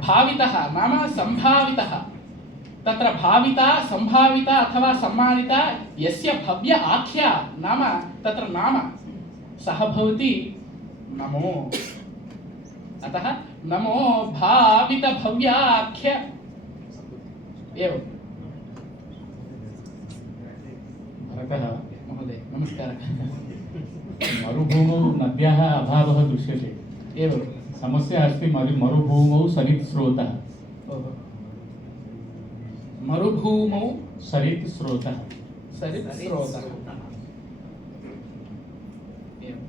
भावितः नाम संभावितः। तत्र भाविता संभाविता अथवा सम्मानिता यस्य भव्य आख्या नाम तत्र नाम सः भवति नमो। अतः नमो भावित भव्याख्य एवं। भरतः महोदय नमस्कारः। मरुभूमौ नद्याः अभावः दृश्यते। एवं समस्या अस्ति मरुभूमौ सरित्स्रोतः। मरुभूमौ सरित्स्रोतः सरित्स्रोतः एवं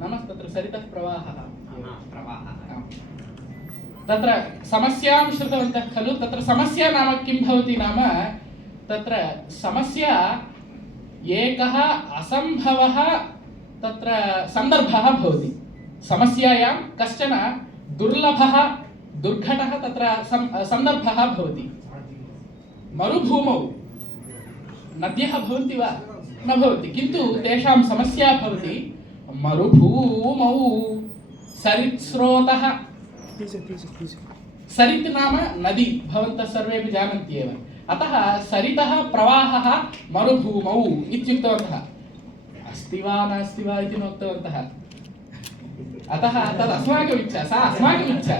नाम तत्र सरितः प्रवाहः प्रवाहः आम्। तत्र समस्यां श्रुतवन्तः खलु। तत्र समस्या नाम किं भवति नाम तत्र समस्या एकः असम्भवः तत्र सन्दर्भः भवति। समस्यायां कश्चन दुर्लभः दुर्घटः तत्र सन्दर्भः भवति। मरुभूमौ नद्यः भवन्ति वा न भवति किन्तु तेषां समस्या भवति मरुभूमौ सरित्स्रोतः। सरित् नाम नदी भवन्तः सर्वेपि जानन्ति एव। अतः सरितः प्रवाहः मरुभूमौ इत्युक्तवन्तः। अस्ति वा नास्ति वा इति न उक्तवन्तः। अतः तद् अस्माकम् इच्छा सा अस्माकम् इच्छा।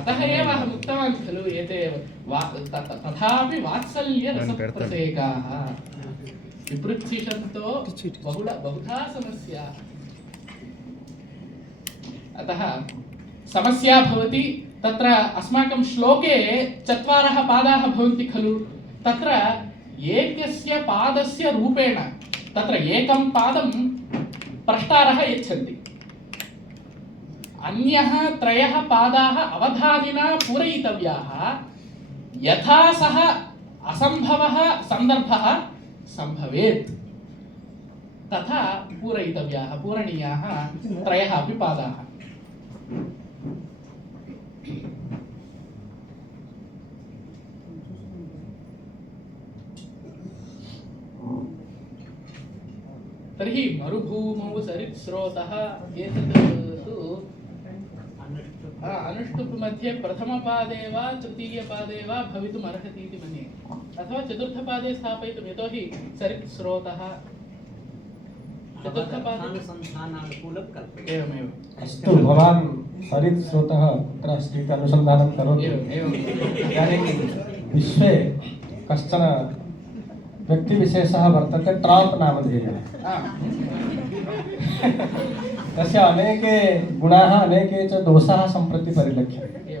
अतः एव अहम् उक्तवान् खलु एते तथापि वात्सल्यरसप्रसेकाः विपृच्छिषन्तो बहुधा समस्या। अतः समस्या भवति तत्र अस्माकं श्लोके चत्वारः पादाः भवन्ति खलु। तत्र एकस्य पादस्य रूपेण तत्र एकं पादं प्रष्टारः यच्छन्ति। अन्यः त्रयः पादाः अवधानिना पूरयितव्याः यथा सः असम्भवः सन्दर्भः सम्भवेत् तथा पूरयितव्याः पूरणीयाः त्रयः अपि पादाः। तर्हि मरुभूमौ सरित्स्रोतः एतत् तु अनुष्टुप् मध्ये प्रथमपादे वा तृतीयपादे वा भवितुम् अर्हति इति मन्ये अथवा चतुर्थपादे स्थापयितुं यतोहि सरित्स्रोतः अनुसन्धानानुकूलं कल्पयति। एवमेव अस्तु भवान् सरित्स्रोतः कुत्र अस्ति इति अनुसन्धानं करोतु। एवम् इदानीं विश्वे कश्चन व्यक्तिविशेषः वर्तते ट्राम्प् नामधेयः। तस्य अनेके गुणाः अनेके च दोषाः सम्प्रति परिलक्ष्यन्ते।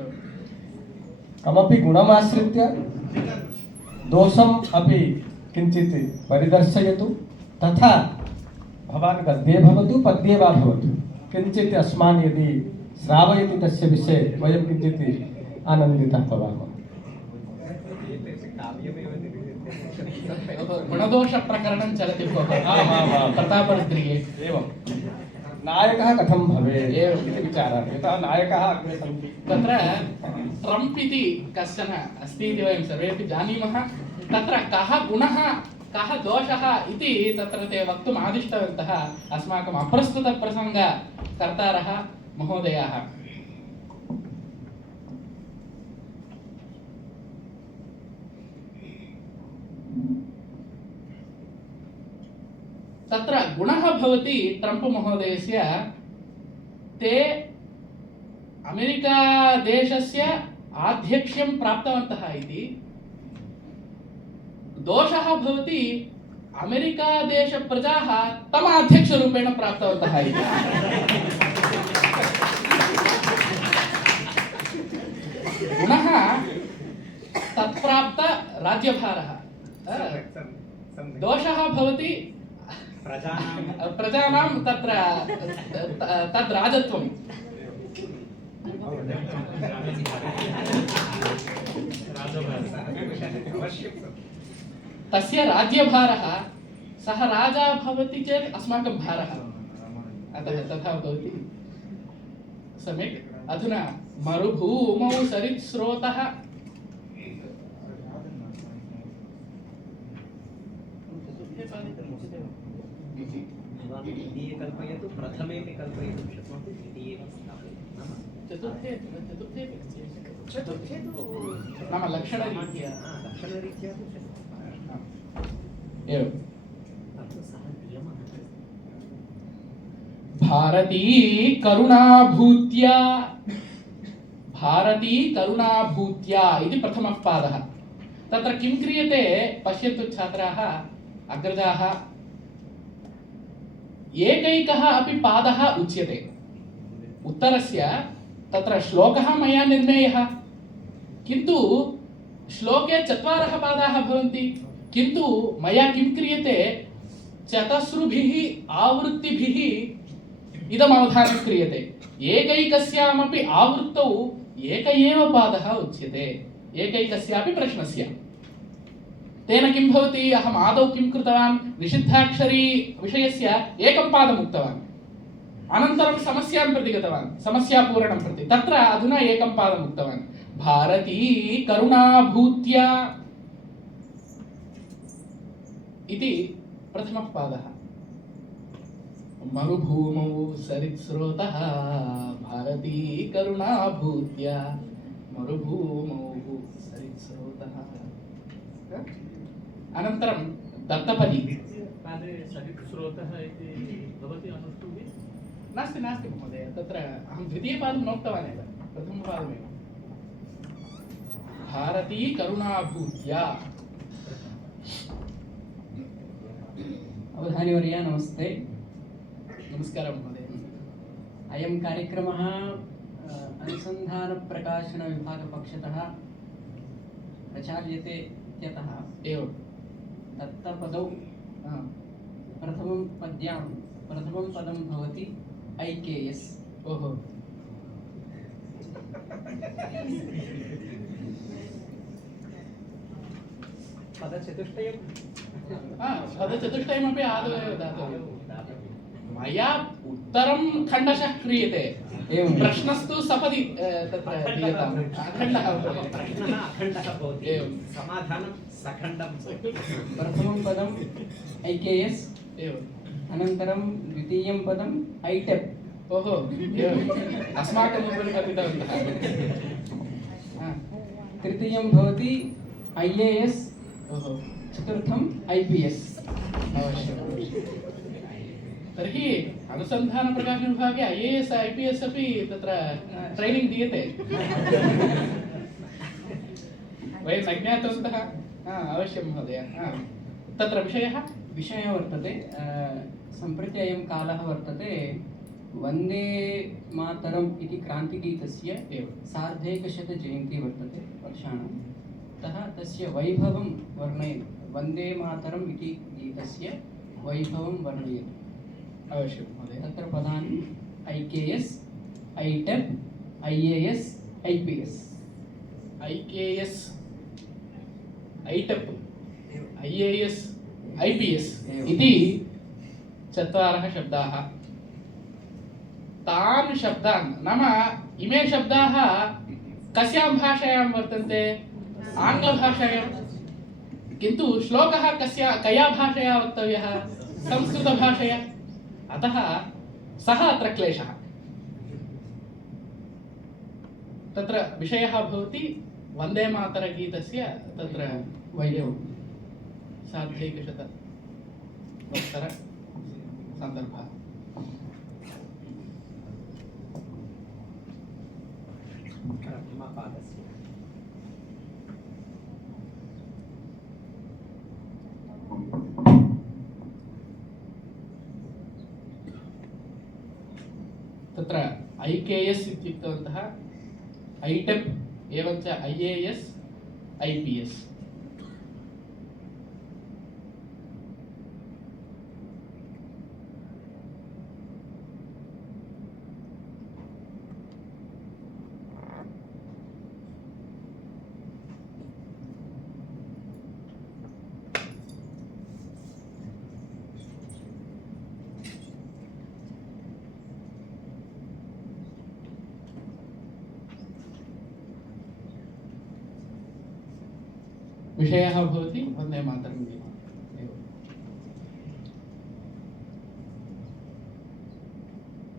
कमपि गुणमाश्रित्य दोषम् अपि किञ्चित् परिदर्शयतु। तथा भवान् गद्ये भवतु पद्ये वा भवतु किञ्चित् अस्मान् यदि श्रावयति तस्य विषये वयं किञ्चित् आनन्दिताः भवामः। गुणदोषप्रकरणं चलति भोः प्रतापरुद्रीये। एवं नायकः कथं भवेत् इति विचारः। यतः नायकाः अग्रे सन्ति। तत्र ट्रम्प् इति कश्चन अस्ति इति वयं सर्वेपि जानीमः। तत्र कः गुणः कः दोषः इति तत्र ते वक्तुम् आदिष्टवन्तः अस्माकम् अप्रस्तुतप्रसङ्गकर्तारः महोदयाः। तत्र गुणः भवति ट्रम्प् महोदयस्य ते अमेरिकादेशस्य आध्यक्ष्यं प्राप्तवन्तः इति, दोषः भवति अमेरिकादेशप्रजाः तम् अध्यक्षरूपेण प्राप्तवन्तः इति। गुणः तत्प्राप्त राज्यभारः, दोषः भवति प्रजानां तत्र तद् राजत्वं। तस्य राज्यभारः, सः राजा भवति चेत् अस्माकं भारः, अतः तथा भवति। सम्यक्। अधुना मरुभूमौ सरित्स्रोतः कल्पयतु, प्रथमेपि कल्पयितुं शक्नोति, द्वितीये स्थापयतु। चतुर्थे चतुर्थे तु नाम लक्षणरीत्या लक्षणरीत्या तु एवं। तत्तु सः नियमः। भारती करुणाभूत्या, भारती करुणाभूत्या इति प्रथमः पादः। तत्र किं क्रियते पश्यन्तु छात्राः, अग्रजाः, एकैकः अपि पादः उच्यते। उत्तरस्य तत्र श्लोकः मया निर्णेयः, किन्तु श्लोके 4 पादाः भवन्ति, किन्तु मया किं क्रियते, चतस्रुभिः आवृत्तिभिः इदम् अवधानं क्रियते। एकैकस्यामपि आवृत्तौ एक एव पादः उच्यते, एकैकस्यापि प्रश्नस्य। तेन किं भवति, अहम् आदौ किं कृतवान्, निषिद्धाक्षरी विषयस्य एकं पादम् उक्तवान्, अनन्तरं समस्यां प्रति गतवान्, समस्यापूरणं प्रति, तत्र अधुना एकं पादम् उक्तवान्। भारती करुणाभूत्या इति प्रथमः पादः। मरुभूमौ सरित्स्रोतः भारती करुणाभूत्या, मरुभूमौ सरित्स्रोतः। अनन्तरं दत्तपदी। पादे सरित्स्रोतः इति भवति अनुष्टुप्? नास्ति नास्ति महोदय, तत्र अहं द्वितीयपादं नोक्तवान् एव, प्रथमपादमेव। भारती करुणाभूत्या। अवधानिवर्य नमस्ते। नमस्कारः महोदय। अयं कार्यक्रमः अनुसन्धानप्रकाशनविभागपक्षतः प्रचाल्यते इत्यतः एवं दत्तपदौ प्रथमं पदं भवति IKS। ओहो। पदचतुष्टयमपि आदौ एव दातव्यं। मया उत्तरं खण्डशः क्रियते, एवं। प्रश्नस्तु सपदि तत्र दीयताम्, अखण्डः भवति। प्रश्नः अखण्डः भवति, एवं। समाधानं सखण्डं भवति। प्रथमं पदं IKS, एवं। अनन्तरं द्वितीयं पदं ITEP। ओहो, एवम्। अस्माकम् उपरि कथितवन्तः। तृतीयं भवति IAS, ओहो, चतुर्थं IPS। अवश्यम्। तर्हि अनुसन्धानप्रकाशनविभागे IAS IPS अपि तत्र ट्रैनिङ्ग् दीयते। वयं न ज्ञातवन्तः। अवश्यं महोदय। तत्र विषयः वर्तते, सम्प्रति अयं कालः वर्तते वन्दे मातरम् इति क्रान्तिगीतस्य एवं। सार्धैकशतजयन्ती वर्तते वर्षाणां, अतः तस्य वैभवं वर्णयति, वन्दे मातरम् इति गीतस्य वैभवं वर्णयति। अवश्यं महोदय। तत्र पदानि IKS, ITEP, IAS, IPS। IKS, ITEP, IAS, IPS इति 4 शब्दाः। तान् शब्दान्, नाम इमे शब्दाः कस्यां भाषायां वर्तन्ते, आङ्ग्लभाषायां, किन्तु श्लोकः कया भाषया वक्तव्यः? संस्कृतभाषया। अतः सः अत्र क्लेशः। तत्र विषयः भवति वन्दे मातरगीतस्य तत्र वैभवं सार्धैकशतोत्तर सन्दर्भः। तत्र IKS इत्युक्तवन्तः ITEP एवञ्च IAS IPS। विषयः भवति वन्दे मातरं गीतम् एव।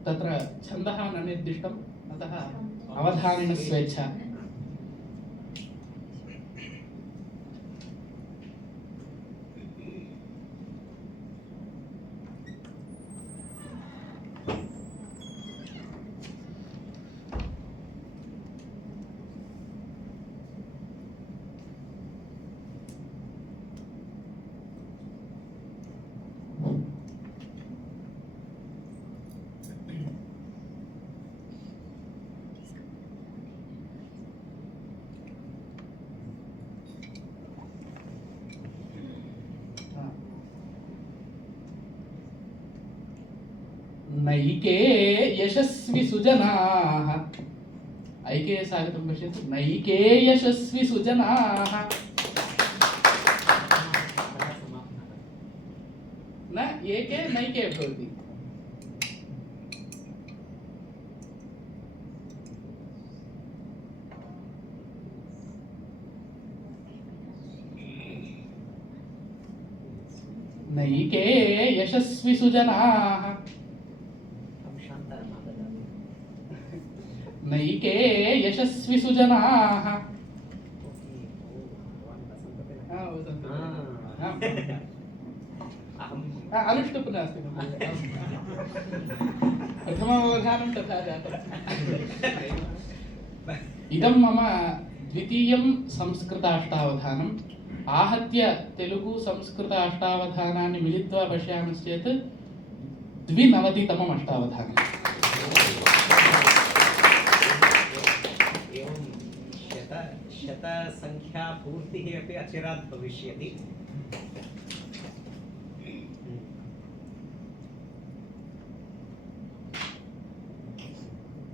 तत्र छन्दः न निर्दिष्टम्, अतः अवधानिनः स्वेच्छा। नैके यशस्वी सुजनाः, IKS आगतं पश्यतु। नैके यशस्वी सुजनाः, न एके नैके भवति। नैके यशस्वी सुजनाः, नैके यशस्वी सुजनाः। अनुष्टुप् नास्ति, प्रथमावधानं तथा जातम्। इदं मम द्वितीयं संस्कृताष्टावधानम्। आहत्य तेलुगु संस्कृत अष्टावधानानि मिलित्वा पश्यामश्चेत् 92तमम् अष्टावधानम्। शतसङ्ख्या पूर्तिः अपि अचिरात् भविष्यति।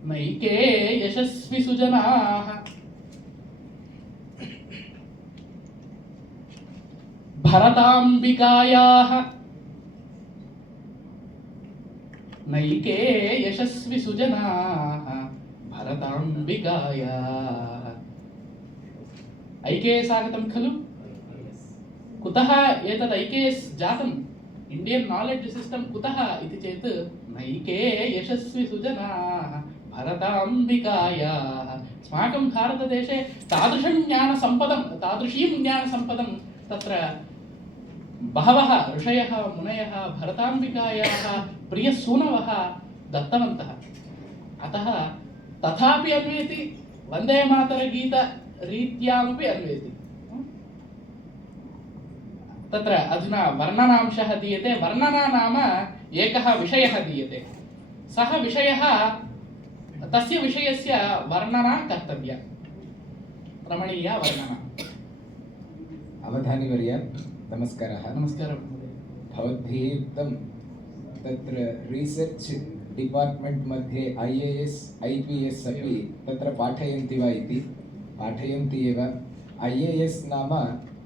नैके यशस्वी सुजनाः, भरताम्बिकायाः, नैके यशस्वी सुजनाः भरताम्बिकायाः। IKS आगतं खलु? कुतः एतद् IKS जातम्? इंडियन नॉलेज सिस्टम कुतः इति चेत् नैके यशस्वी सुजनाः भरताम्बिकायाः। अस्माकं भारतदेशे तादृशं ज्ञानसम्पदं तादृशीं ज्ञानसम्पदं तत्र बहवः ऋषयः मुनयः भरताम्बिकायाः प्रियसूनवः दत्तवन्तः। अतः तथापि अन्वेति, वन्दे मातरगीत रीत्यामपि अन्वेति। तत्र अधुना वर्णनांशः दीयते। वर्णना नाम एकः विषयः दीयते। सः विषयः तस्य विषयस्य वर्णना कर्तव्या, रमणीया वर्णना। अवधानिवर्य नमस्कारः। नमस्कारः। भवद्भिः उक्तं तत्र रिसर्च डिपार्ट्मेंट मध्ये IAS IPS अपि तत्र पाठयन्ति वा इति। पाठयन्ति एव। IAS नाम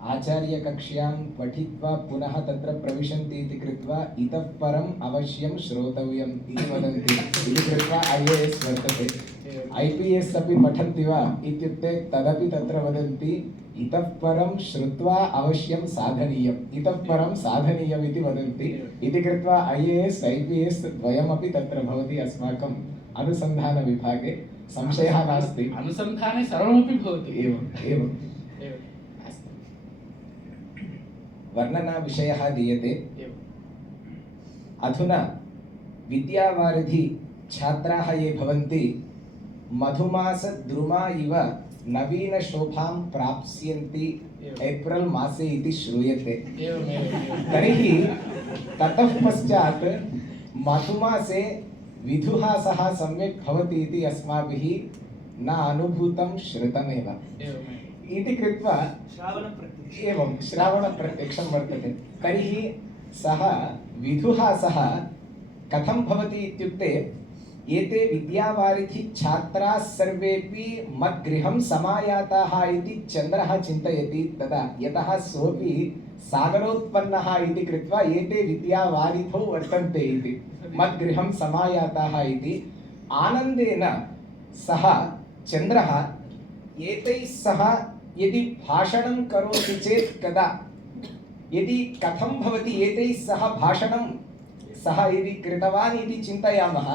आचार्यकक्ष्यां पठित्वा पुनः तत्र प्रविशन्ति इति कृत्वा इतः परम् अवश्यं श्रोतव्यम् इति वदन्ति। इति कृत्वा IAS वर्तते। IPS अपि पठन्ति वा इत्युक्ते तदपि तत्र वदन्ति इतः परं श्रुत्वा अवश्यं साधनीयम्, इतः परं साधनीयम् इति वदन्ति। इति कृत्वा IAS IPS द्वयमपि तत्र भवति अस्माकम् अनुसन्धानविभागे, संशयः नास्ति। अनुसन्धाने सर्वमपि भवति। एवम् एवम् वर्णनाविषयः दीयते। अधुना विद्यावारिधि छात्राः ये भवन्ति मधुमासद्रुमा इव नवीनशोभां प्राप्स्यन्ति एप्रिल् मासे इति श्रूयते। तर्हि ततः पश्चात् मधुमासे विधुहासः सम्यक् भवति इति अस्माभिः न अनुभूतं, श्रुतमेव। इति कृत्वा एवं श्रावणप्रत्यक्षं वर्तते। तर्हि सः विधुहासः कथं भवति इत्युक्ते एते विद्यावारिधि छात्राः सर्वेपि मद्गृहं समायाताः इति चन्द्रः चिन्तयति तदा, यतः सोऽपि सागरोत्पन्नः इति कृत्वा एते विद्यावारिधौ वर्तन्ते इति, मद्गृहं समायाताः इति आनन्देन सः चन्द्रः एतैः सह यदि भाषणं करोति चेत् कदा, यदि कथं भवति एतैः सह भाषणं सः यदि कृतवान् इति चिन्तयामः,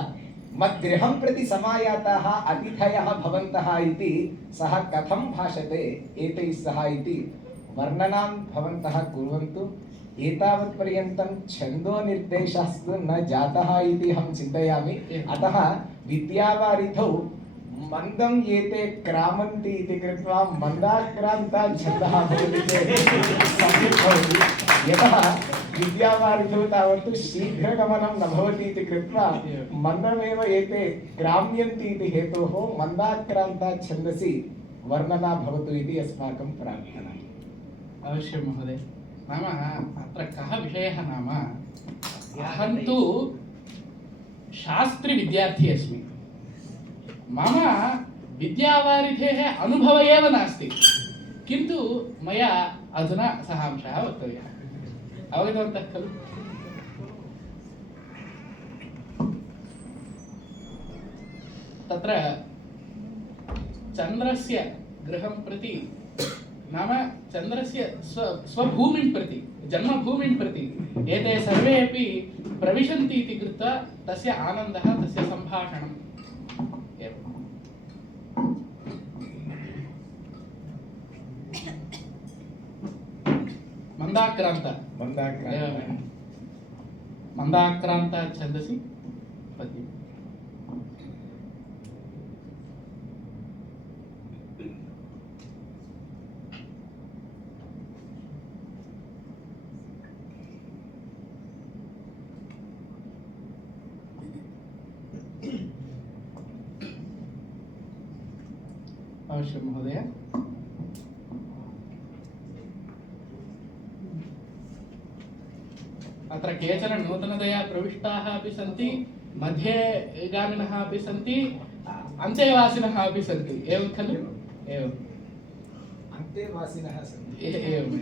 मद्गृहं प्रति समायाताः अतिथयः भवन्तः इति सः कथं भाषते एतैः सह इति वर्णनां भवन्तः कुर्वन्तु। एतावत्पर्यन्तं छन्दोनिर्देशस्तु न जातः इति अहं चिन्तयामि। अतः विद्यावारिधौ मन्दं एते क्रामन्ति इति कृत्वा मन्दाक्रान्ता छन्दः भवति चेत् सम्यक् भवति। यतः विद्यावारिधौ तावत् शीघ्रगमनं न भवति इति कृत्वा मन्दमेव एते क्राम्यन्ति इति हेतोः मन्दाक्रान्ता छन्दसि वर्णना भवतु इति अस्माकं प्रार्थना। अवश्यं महोदय। नाम अत्र कः विषयः नाम, अहं तु शास्त्रिविद्यार्थी अस्मि। मम विद्यावारिधेः अनुभवः एव नास्ति, किन्तु मया अधुना सः अंशः वक्तव्यः। अवगतवन्तः खलु? तत्र चन्द्रस्य गृहं प्रति, नाम चन्द्रस्य स्वभूमिं प्रति, जन्मभूमिं प्रति एते सर्वे अपि प्रविशन्ति इति कृत्वा तस्य आनन्दः, तस्य सम्भाषणम् एवम्। मन्दाक्रान्त छन्दसि पद्यम्। अवश्यं महोदय। अत्र केचन नूतनतया प्रविष्टाः अपि सन्ति, मध्ये गामिनः अपि सन्ति, अन्तेवासिनः अपि सन्ति, एवं खलु? एवम्। अन्तेवासिनः सन्ति। एवम्।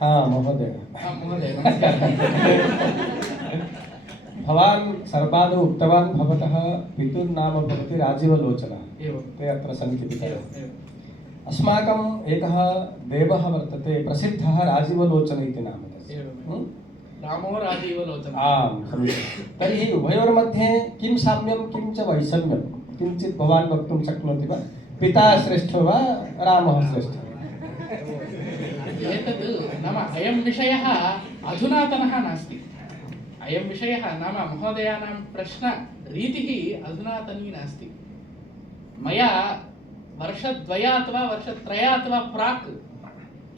हाँ महोदय। महोदय नमस्कारः। भवान् सर्वादौ उक्तवान् भवतः पितुर्नाम भवति राजीवलोचनः। एवं। ते अत्र सन्ति पितरौ। एवम्। अस्माकं एकः देवः वर्तते, प्रसिद्धः राजीवलोचन इति नाम तस्य। एवं। रामो राजीवलोचनः। आम् समीचीनं। तर्हि उभयोर्मध्ये किं साम्यं किं च वैषम्यं किञ्चित् भवान् वक्तुं शक्नोति वा? पिता श्रेष्ठो वा रामः श्रेष्ठः? एतद् नाम अयं विषयः अधुनातनः नास्ति। अयं विषयः नाम महोदयानां प्रश्नरीतिः अधुनातनी नास्ति। मया वर्षद्वयात् वा वर्षत्रयात् वा प्राक्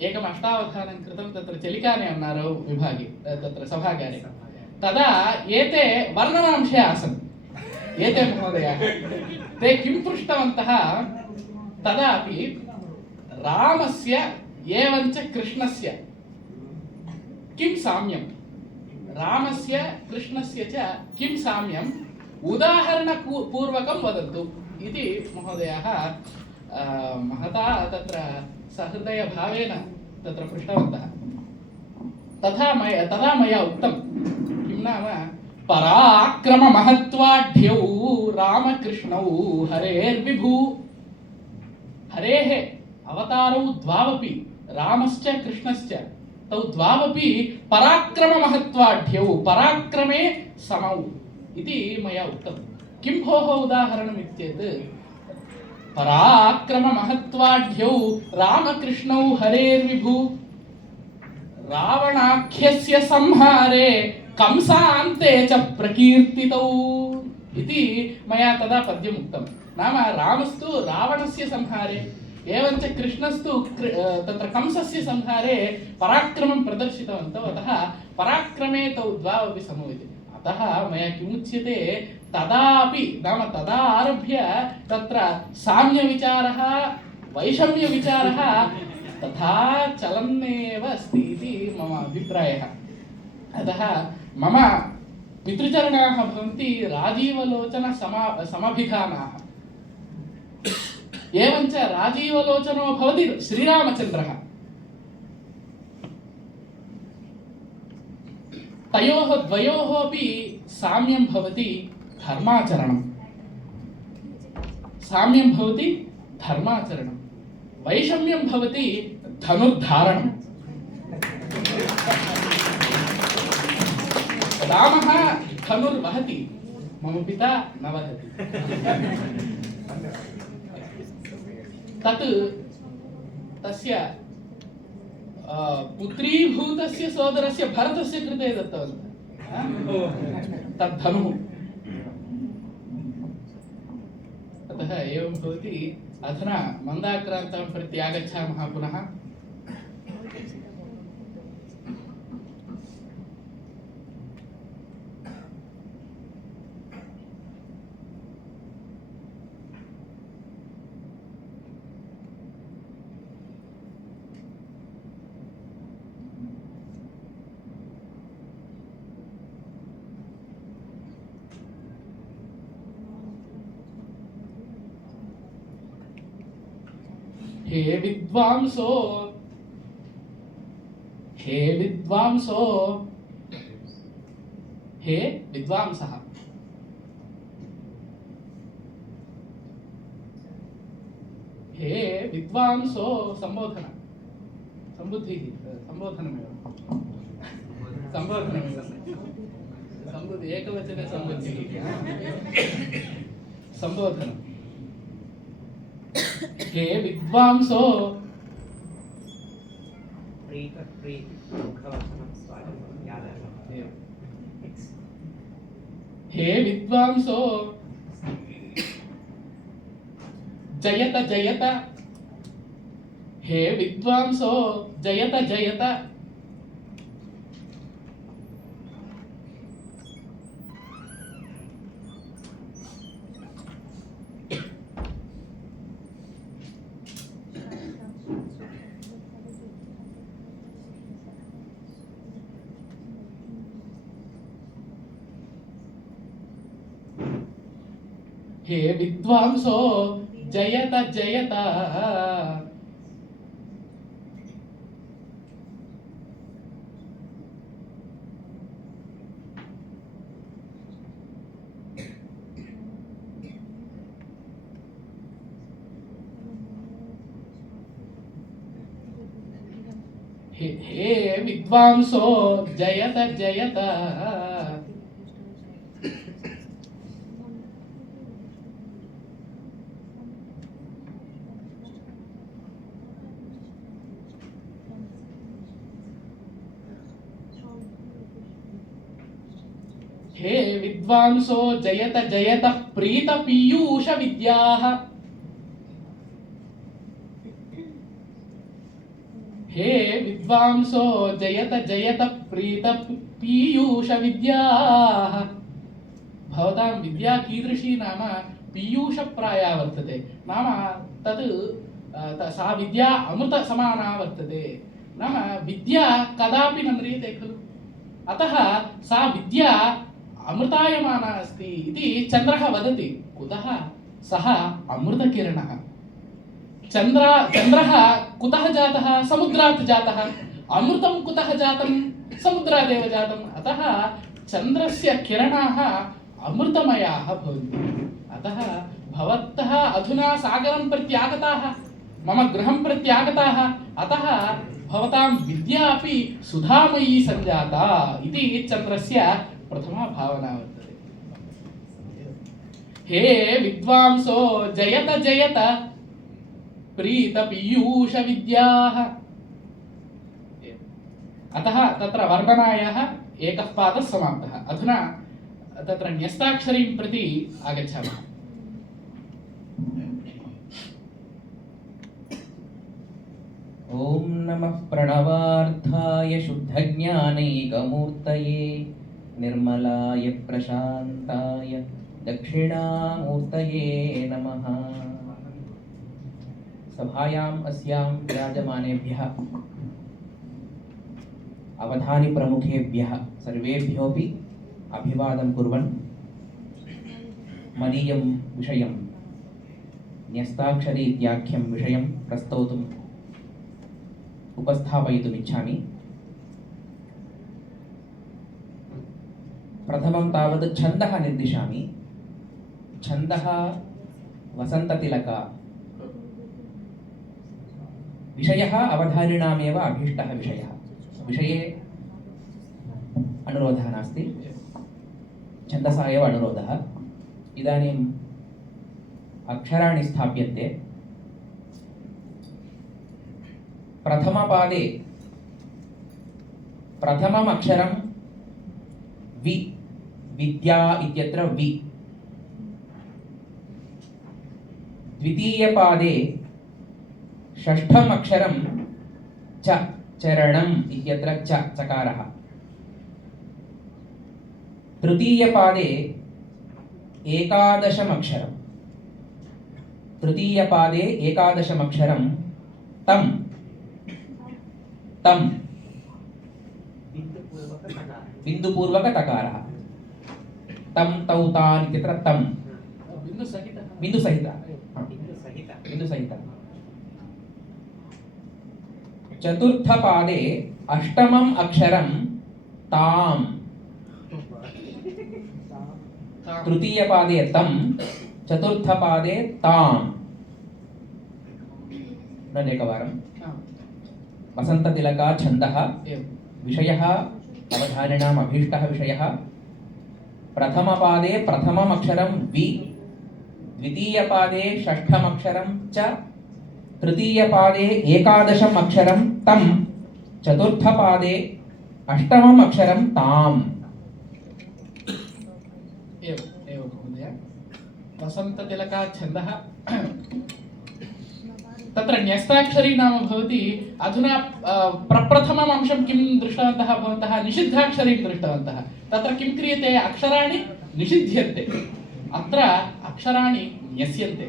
एकम् अष्टावधानं कृतं तत्र चलिकानेम्नारौ विभागे, तत्र सभागारे। तदा एते वर्णनांशे आसन्। एते महोदयाः ते किं पृष्टवन्तः, तदापि रामस्य एवञ्च कृष्णस्य किं साम्यं, रामस्य कृष्णस्य च किं साम्यम् उदाहरणपूर्वकं वदन्तु इति महोदयाः महता तत्र सहृदयभावेन तत्र पृष्टवन्तः। तदा मया उक्तं, किं नाम पराक्रम महत्वाढ्यौ रामकृष्णौ हरेर्विभु। हरेः अवतारौ द्वावपि रामश्च कृष्णश्च तौ द्वावपि पराक्रम महत्वाढ्यौ पराक्रमे समौ इति मया उक्तं। किं भोः उदाहरणम् इत्येत् पराक्रम महत्वाढ्यौ रामकृष्णौ हरेर्विभु रावणाख्यस्य संहारे कंसान्ते च प्रकीर्तितौ इति मया तदा पद्यम् उक्तं। नाम रामस्तु रावणस्य संहारे एवञ्च कृष्णस्तु तत्र कंसस्य संहारे पराक्रमं प्रदर्शितवन्तौ। अतः पराक्रमे तौ द्वावपि समौ इति। अतः मया किमुच्यते तदापि नाम तदा आरभ्य तत्र साम्यविचारः वैषम्यविचारः तथा चलन्नेव अस्ति इति मम अभिप्रायः। अतः मम पितृचरणाः भवन्ति राजीवलोचन समभिधानाः। एवञ्च राजीवलोचनो भवति श्रीरामचन्द्रः। तयोः द्वयोः अपि साम्यं भवति धर्माचरणं। साम्यं भवति धर्माचरणं, वैषम्यं भवति धनुर्धारणं। रामः धनुर्वहति, मम पिता न वहति। तत् तस्य पुत्रीभूतस्य सोदरस्य भरतस्य कृते दत्तवन्तः तद्धनुः। अतः एवं भवति। अधुना मन्दाक्रान्तां प्रति आगच्छामः पुनः। हे विद्वांसो हे विद्वांसो हे विद्वांसः हे विद्वांसो संबोधन संबुद्धिः संबोधनमेव संबुद्धि एकवचने संबुद्धिः संबोधनम्। हे विद्वांसो हे विद्वांसो जयत जयत हे विद्वांसो जयत जयत हे विद्वांसो जयत जयत हे विद्वांसो जयत जयत हे विद्वांसो जयत जयत प्रीत पीयूष विद्याः हे विद्वांसो जयत जयत प्रीत पीयूष विद्याः। भवतां विद्या कीदृशी नाम पीयूषप्राया वर्तते। नाम तद् सा विद्या अमृतसमाना वर्तते। नाम विद्या कदापि न म्रियते खलु। अतः सा विद्या अमृतायमाना अस्ति इति चन्द्रः वदति। कुतः? सः अमृतकिरणः। चन्द्रः कुतः जातः? समुद्रात् जातः। अमृतं कुतः जातं? समुद्रादेव जातम्। अतः चन्द्रस्य किरणाः अमृतमयाः भवन्ति। अतः भवन्तः अधुना सागरं प्रति आगताः, मम गृहं प्रति आगताः, अतः भवतां विद्या अपि सुधामयी सञ्जाता इति चन्द्रस्य प्रथमा भावना वर्तते। हे विद्वांसो जयत जयत प्रीत पीयूष विद्याः। अतः तत्र वर्णनायाः एकः पादः समाप्तः। अधुना तत्र न्यस्ताक्षरीं प्रति आगच्छामः। ॐ नमः प्रणवार्थाय शुद्धज्ञानैकमूर्तये निर्मलाय प्रशान्ताय दक्षिणामूर्तये नमः। सभायाम् अस्यां विराजमानेभ्यः अवधानि प्रमुखेभ्यः सर्वेभ्योऽपि अभिवादं कुर्वन् मदीयं विषयं न्यस्ताक्षरी इत्याख्यं विषयं प्रस्तोतुम् उपस्थापयितुमिच्छामि। प्रथमं तावत् छन्दः निर्दिशामि। छन्दः वसन्ततिलक। विषयः अवधारिणामेव अभीष्टः विषयः। विषये अनुरोधः नास्ति, छन्दसा एव अनुरोधः। इदानीम् अक्षराणि स्थाप्यन्ते। प्रथमपादे प्रथमम् अक्षरं वि, विद्या इत्यत्र वि। द्वितीयपादे षष्ठम् अक्षरं च, चरणम् इत्यत्र च, चकारः। तृतीयपादे एकादशमक्षरं, तृतीयपादे एकादशमक्षरं तं, तं बिन्दुपूर्वकतकारः। तं तौ तान् इत्यत्र तं बिन्दुसहितः। चतुर्थपादे अष्टमम् अक्षरं तां, तृतीयपादे तं, चतुर्थपादे तां। पुनरेकवारं वसन्ततिलका छन्दः। विषयः अवधारिणाम् अभीष्टः विषयः। प्रथमपादे प्रथमम् अक्षरं वि, द्वितीयपादे षष्ठम् अक्षरं च, तृतीयपादे एकादशम् अक्षरं तं, चतुर्थपादे अष्टमम् अक्षरं ताम्। एवं महोदय, वसन्ततिलका छन्दः। तत्र न्यस्ताक्षरी नाम भवति। अधुना प्रप्रथमम् अंशं किं दृष्टवन्तः भवन्तः? निषिद्धाक्षरीं दृष्टवन्तः। तत्र किं क्रियते? अक्षराणि निषिध्यन्ते, अत्र अक्षराणि न्यस्यन्ते।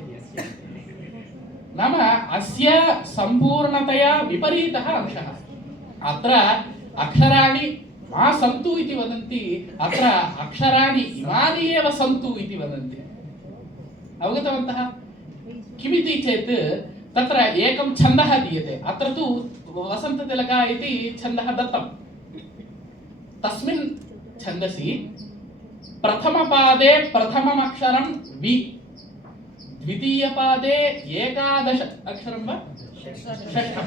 नाम अस्य सम्पूर्णतया विपरीतः अंशः। अत्र अक्षराणि मा सन्तु इति वदन्ति, अत्र अक्षराणि इमानि एव सन्तु इति वदन्ति। अवगतवन्तः? किमिति चेत् तत्र एकं छन्दः दीयते। अत्र तु वसन्ततिलका इति छन्दः दत्तं। तस्मिन् छन्दसि प्रथमपादे प्रथमम् अक्षरं वि, द्वितीयपादे एकादश अक्षरं वा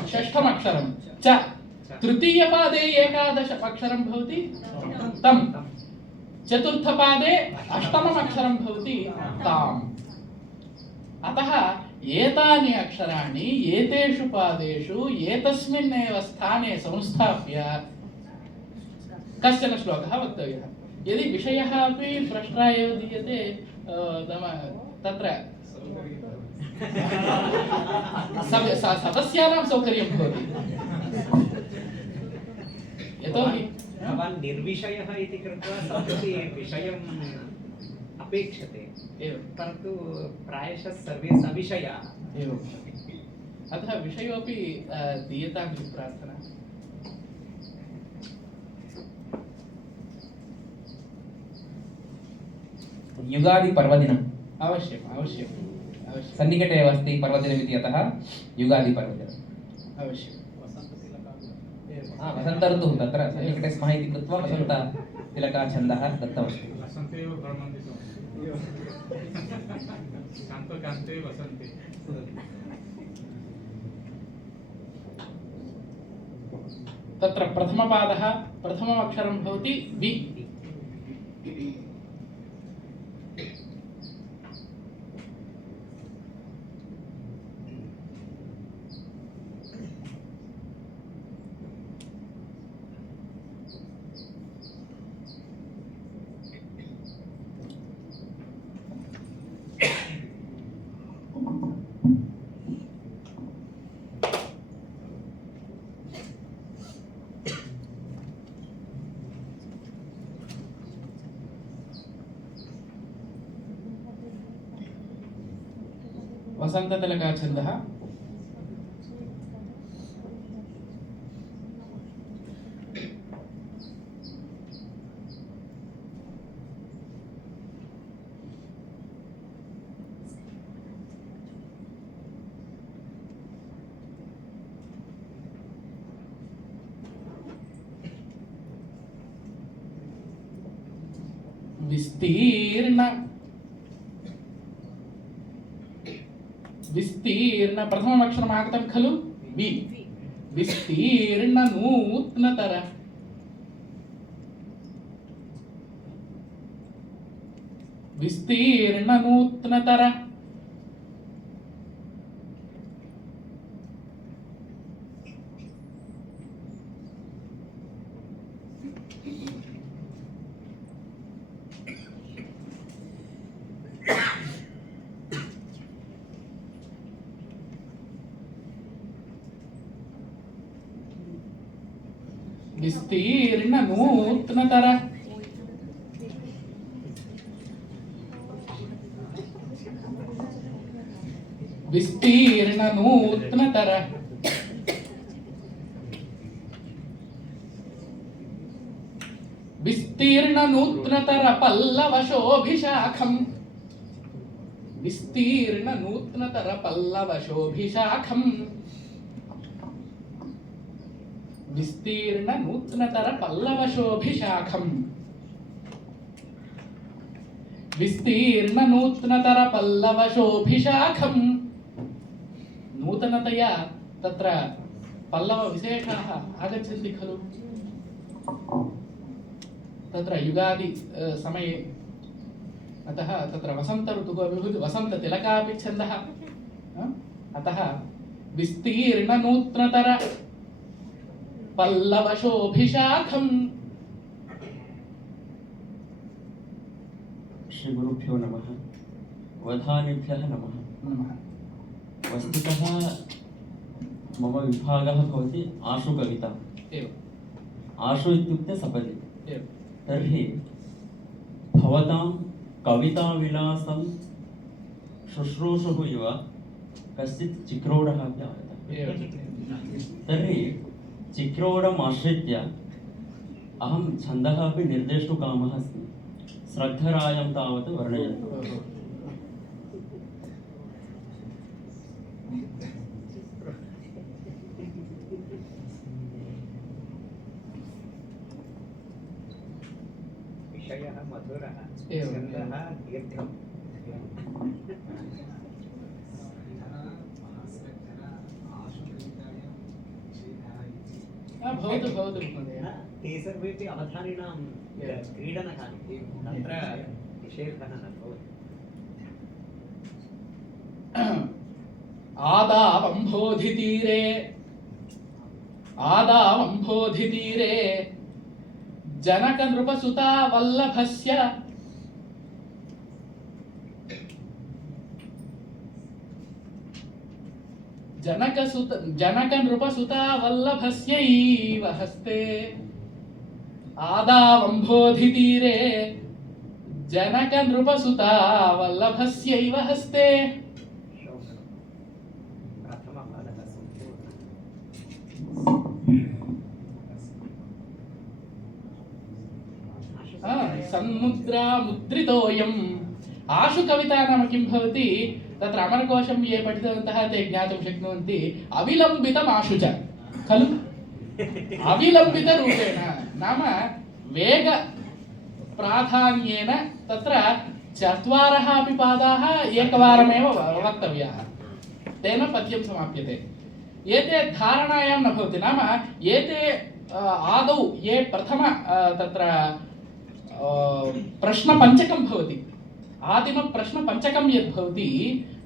षष्ठम् अक्षरं च, तृतीयपादे एकादश अक्षरं भवति तं, चतुर्थपादे अष्टमम् अक्षरं भवति ताम्। अतः एतानि अक्षराणि एतेषु पादेषु एतस्मिन्नेव स्थाने संस्थाप्य कश्चन श्लोकः वक्तव्यः। यदि विषयः अपि प्रश्नः एव दीयते तत्र सदस्यानां सौकर्यं भवति। यतोहि भवान् निर्विषयः इति कृत्वा सम्प्रति विषयम् अपेक्षते, परन्तु प्रायशः सर्वे सविषयाः। एवम्, अतः विषयोऽपि दीयताम् इति प्रार्थना। युगादि पर्वदिनम् अवश्यम् अवश्यम् अवश्यं सन्निकटे एव अस्ति पर्वदिनमिति, अतः युगादि पर्वदिनम् अवश्यं। वसन्त ऋतुः तत्र सन्निकटे स्मः इति कृत्वा वसन्त तिलकाछन्दः दत्तमस्ति। वसन्ते एव भ्रमन्ति कान्ते वसन्ते। तत्र प्रथमपादः प्रथमम् अक्षरं भवति वि। वसन्ततिलकाछन्दः विस्तीर्ण विस्तीर्ण प्रथमम् अक्षरम् आगतं खलु वि। विस्तीर्ण नूत्नतर विस्तीर्ण नूत्नतर विस्तीर्ण नूत्नतर विस्तीर्ण नूत्नतर विस्तीर्ण नूत्नतर पल्लवशोभिशाखम् विस्तीर्ण नूत्नतर पल्लवशोभिशाखम् विस्तीर्ण नूत्नतर पल्लवशोभिशाखम् विस्तीर्ण नूत्नतर पल्लवशोभिशाखम् नूतनतया तत्र पल्लवविशेषाः आगच्छन्ति खलु तत्र युगादि समये अतः तत्र वसन्त ऋतुः अपि भवति वसन्ततिलकापि छन्दः अतः विस्तीर्ण नूत्नतर पल्लवशोभिशाखम्। श्री गुरुभ्यो नमः। वधानेभ्यः नमः। वस्तुतः मम विभागः भवति आशु कविता। आशु इत्युक्ते सपदि। तर्हि भवतां कविताविलासं शुश्रूषुः इव कश्चित् चिक्रोडः अपि आगतः। तर्हि चिक्रोडम् आश्रित्य अहं छन्दः अपि निर्देष्टुकामः अस्मि। श्रद्धरायं तावत् वर्णयन्तु। विषयः मधुरः, छन्दः दीर्घम्। भवतु भवतु महोदय। ते सर्वेपि अवधानिनां क्रीडनः तत्र निषेधः न भवति। आदावम्भोधितीरे जनकनृपसुता वल्लभस्य जनकनृपसुता वल्लभस्यैव हस्ते आदावम्भोधितीरे जनकनृपसुता वल्लभस्यैव हस्ते। प्रथमपादः सम्पूर्णः। सन्मुद्रा मुद्रितोऽयम्। आशु कविता नाम किं भवति तत्र अमरकोशं ये पठितवन्तः ते ज्ञातुं शक्नुवन्ति। अविलम्बितम् आशु च खलु अविलम्बितरूपेण नाम प्राधान्येन तत्र चत्वारः अपि पादाः एकवारमेव वक्तव्याः, तेन पद्यं समाप्यते। एते धारणायां न भवति, नाम एते आदौ ये प्रथम तत्र प्रश्नपञ्चकं भवति, आदिमप्रश्नपञ्चकं यद् भवति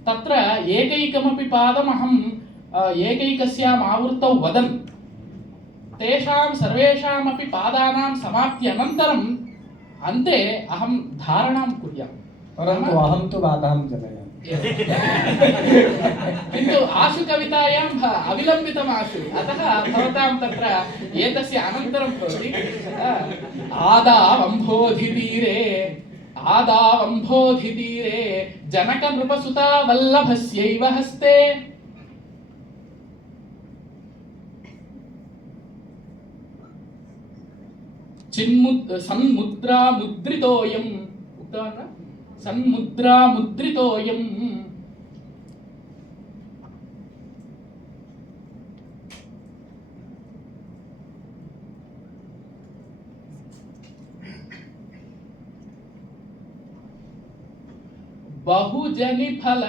तत्र एकैकमपि पादम् अहम् एकैकस्याम् आवृत्तौ वदन् तेषां सर्वेषामपि पादानां समाप्त्यनन्तरम् अन्ते अहं धारणां कुर्याम्। परन्तु अहं तु बाधां जनयामि। किन्तु आशु कवितायाम् अविलम्बितम् आशु, अतः भवतां तत्र एतस्य अनन्तरं भवति आदावम्भोधितीरे जनकनृपसुता वल्लभस्यैव हस्ते सन्मुद्रामुद्रितोऽयम्, उक्तवान् वा? सन्मुद्रामुद्रितोऽयम् बहुजनिफल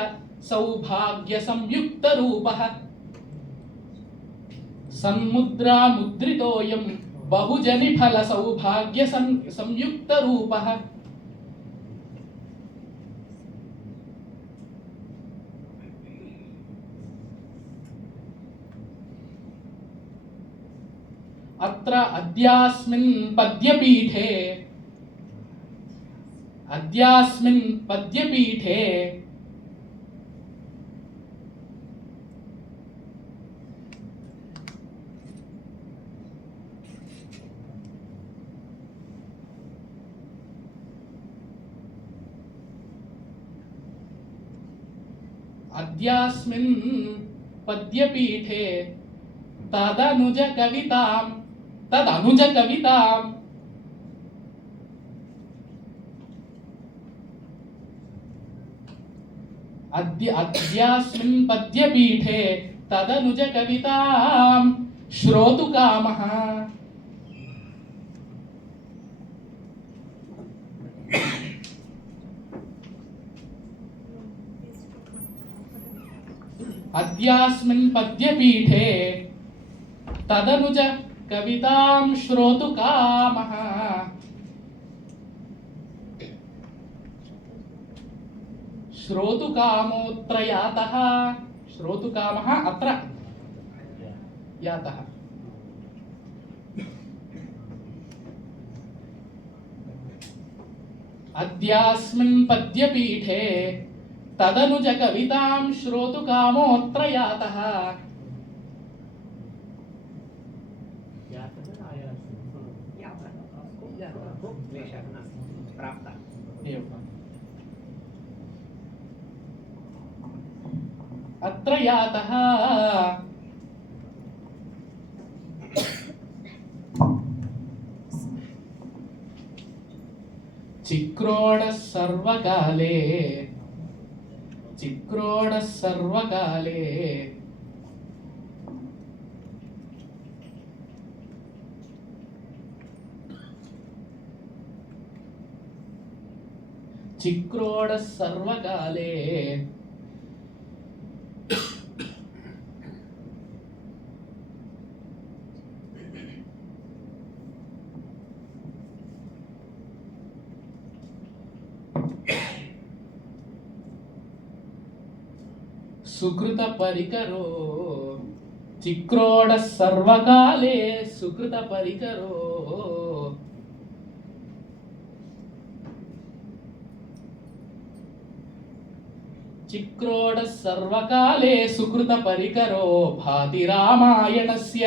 सौभाग्य संयुक्त रूपः। सन्मुद्रामुद्रितोऽयम् बहुजनिफल सौभाग्य संयुक्त रूपः। अत्र अद्यास्मिन् पद्यपीठे तदनुज कविताम् अद्यास्मिन् पद्यपीठे तदनुज कवितां श्रोतुकामः। अद्यास्मिन् पद्यपीठे तदनुज कवितां श्रोतुकामः। श्रोतुकामोऽत्र यातः, श्रोतुकामः अत्र यातः। अद्यास्मिन् पद्यपीठे तदनुज कवितां श्रोतुकामोऽत्र यातः। अत्र यातः चिक्रोडः सर्वकाले सुकृतपरिकरो, चिक्रोडः सर्वकाले सुकृतपरिकरो। चिक्रोडः सर्वकाले सुकृतपरिकरो भाति रामायणस्य।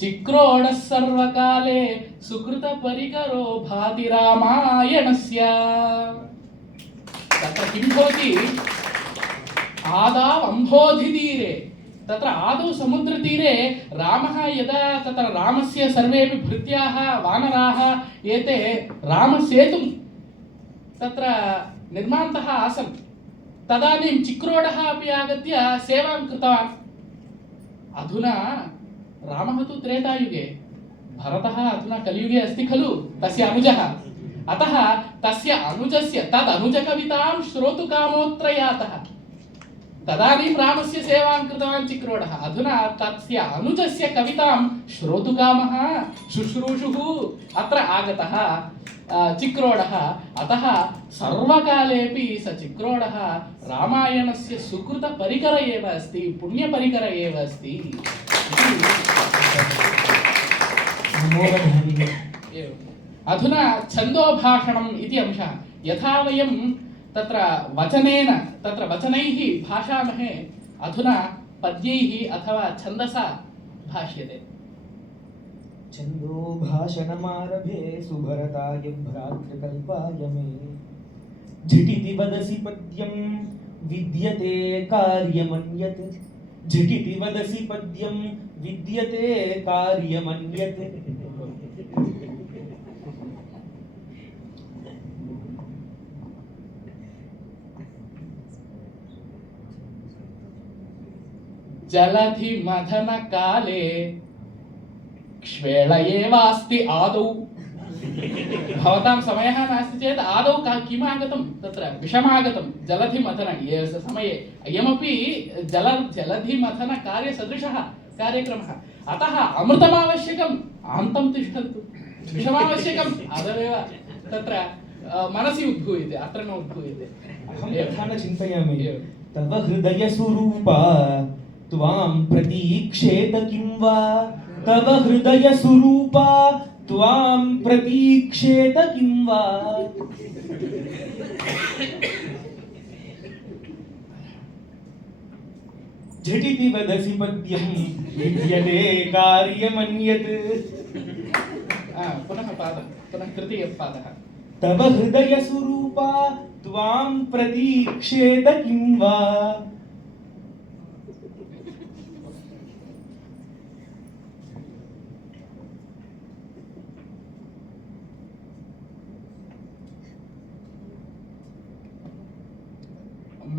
चिक्रोडः सर्वकाले सुकृतपरिकरो भाति रामायणस्य। तत्र किं भवति? आदाव अम्भोधितीरे, तत्र आदौ समुद्रतीरे रामः यदा तत्र रामस्य सर्वेपि भृत्याः वानराः एते रामसेतुं तत्र निर्मान्तः आसन्, तदानीं चिक्रोडः अपि आगत्य सेवां कृतवान्। अधुना रामः तु त्रेतायुगे, भरतः अधुना कलियुगे अस्ति खलु, तस्य अनुजः, अतः तस्य अनुजस्य तद् अनुजकवितां श्रोतुकामोऽत्र यातः। तदानीं रामस्य सेवां कृतवान् चिक्रोडः, अधुना तस्य अनुजस्य कवितां श्रोतुकामः शुश्रूषुः अत्र आगतः चिक्रोडः। अतः सर्वकालेऽपि स चिक्रोडः रामायणस्य सुकृतपरिकर एव अस्ति, पुण्यपरिकर एव अस्ति। एवम्। अधुना छन्दोभाषणम् इति अंशः, यथा वयं तत्र वचनेन तत्र वचनैः भाषामहे, अधुना पद्यैः अथवा छन्दसा भाष्यते। छन्दो भाषणमारभे सुभरताय भ्रातृकल्पाय मे झटिति वदसि पद्यं विद्यते कार्यमन्यत्, झटिति वदसि पद्यं विद्यते कार्यमन्यत्। जलधि मथन काले क्ष्वेळ एवास्ति आदौ। भवतां समयः नास्ति चेत् आदौ किम् आगतं, तत्र विषमागतं जलधि मथन समये, अयमपि जलधि मथन कार्यसदृशः कार्यक्रमः। अतः अमृतमावश्यकम्, आन्तं तिष्ठन्तु, विषमावश्यकम् आदरेव तत्र मनसि उद्भूयते, अत्र न उद्भूयते। अहं तथा न चिन्तयामि, तव हृदयस्वरूपा त्वां प्रतीक्षेत किं वा, तव हृदयस्वरूपा त्वां प्रतीक्षेत किं वा। झटिति वदसि पद्यं विद्यते कार्यमन्यत्। पुनः पादः, पुनः तृतीयः पादः। तव हृदयस्वरूपा त्वां प्रतीक्षेत किं वा।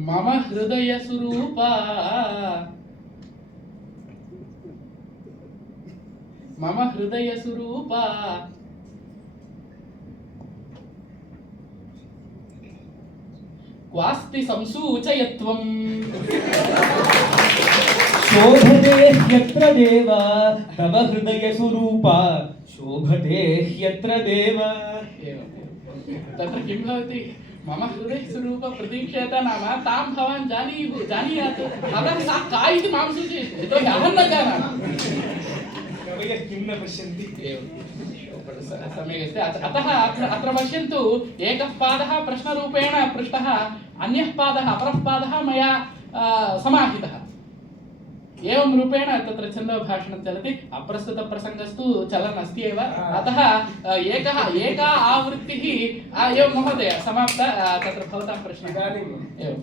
मम हृदयस्वरूपा, मम हृदयस्वरूपा क्वास्ति संसूचयत्वम्। शोभते ह्यत्र देव तव हृदयस्वरूपा, शोभते ह्यत्र देव। तत्र किं भवति, मम हृदयस्वरूप प्रतीक्षेत नाम तां भवान् जानीयात्, अतः सा का इति मां सूचयति, यतोहि अहं न जानामि। कवयः किं न पश्यन्ति। सम्यक् अस्ति। अतः अत्र पश्यन्तु, एकः पादः प्रश्नरूपेण पृष्टः, अन्यः पादः अपरः पादः मया समाहितः। एवं रूपेण तत्र छन्दोभाषणं चलति। अप्रस्तुतप्रसङ्गस्तु चलन् अस्ति एव, अतः एका आवृत्तिः एवं महोदय समाप्ता। तत्र भवतां प्रश्नः। इदानीं एवं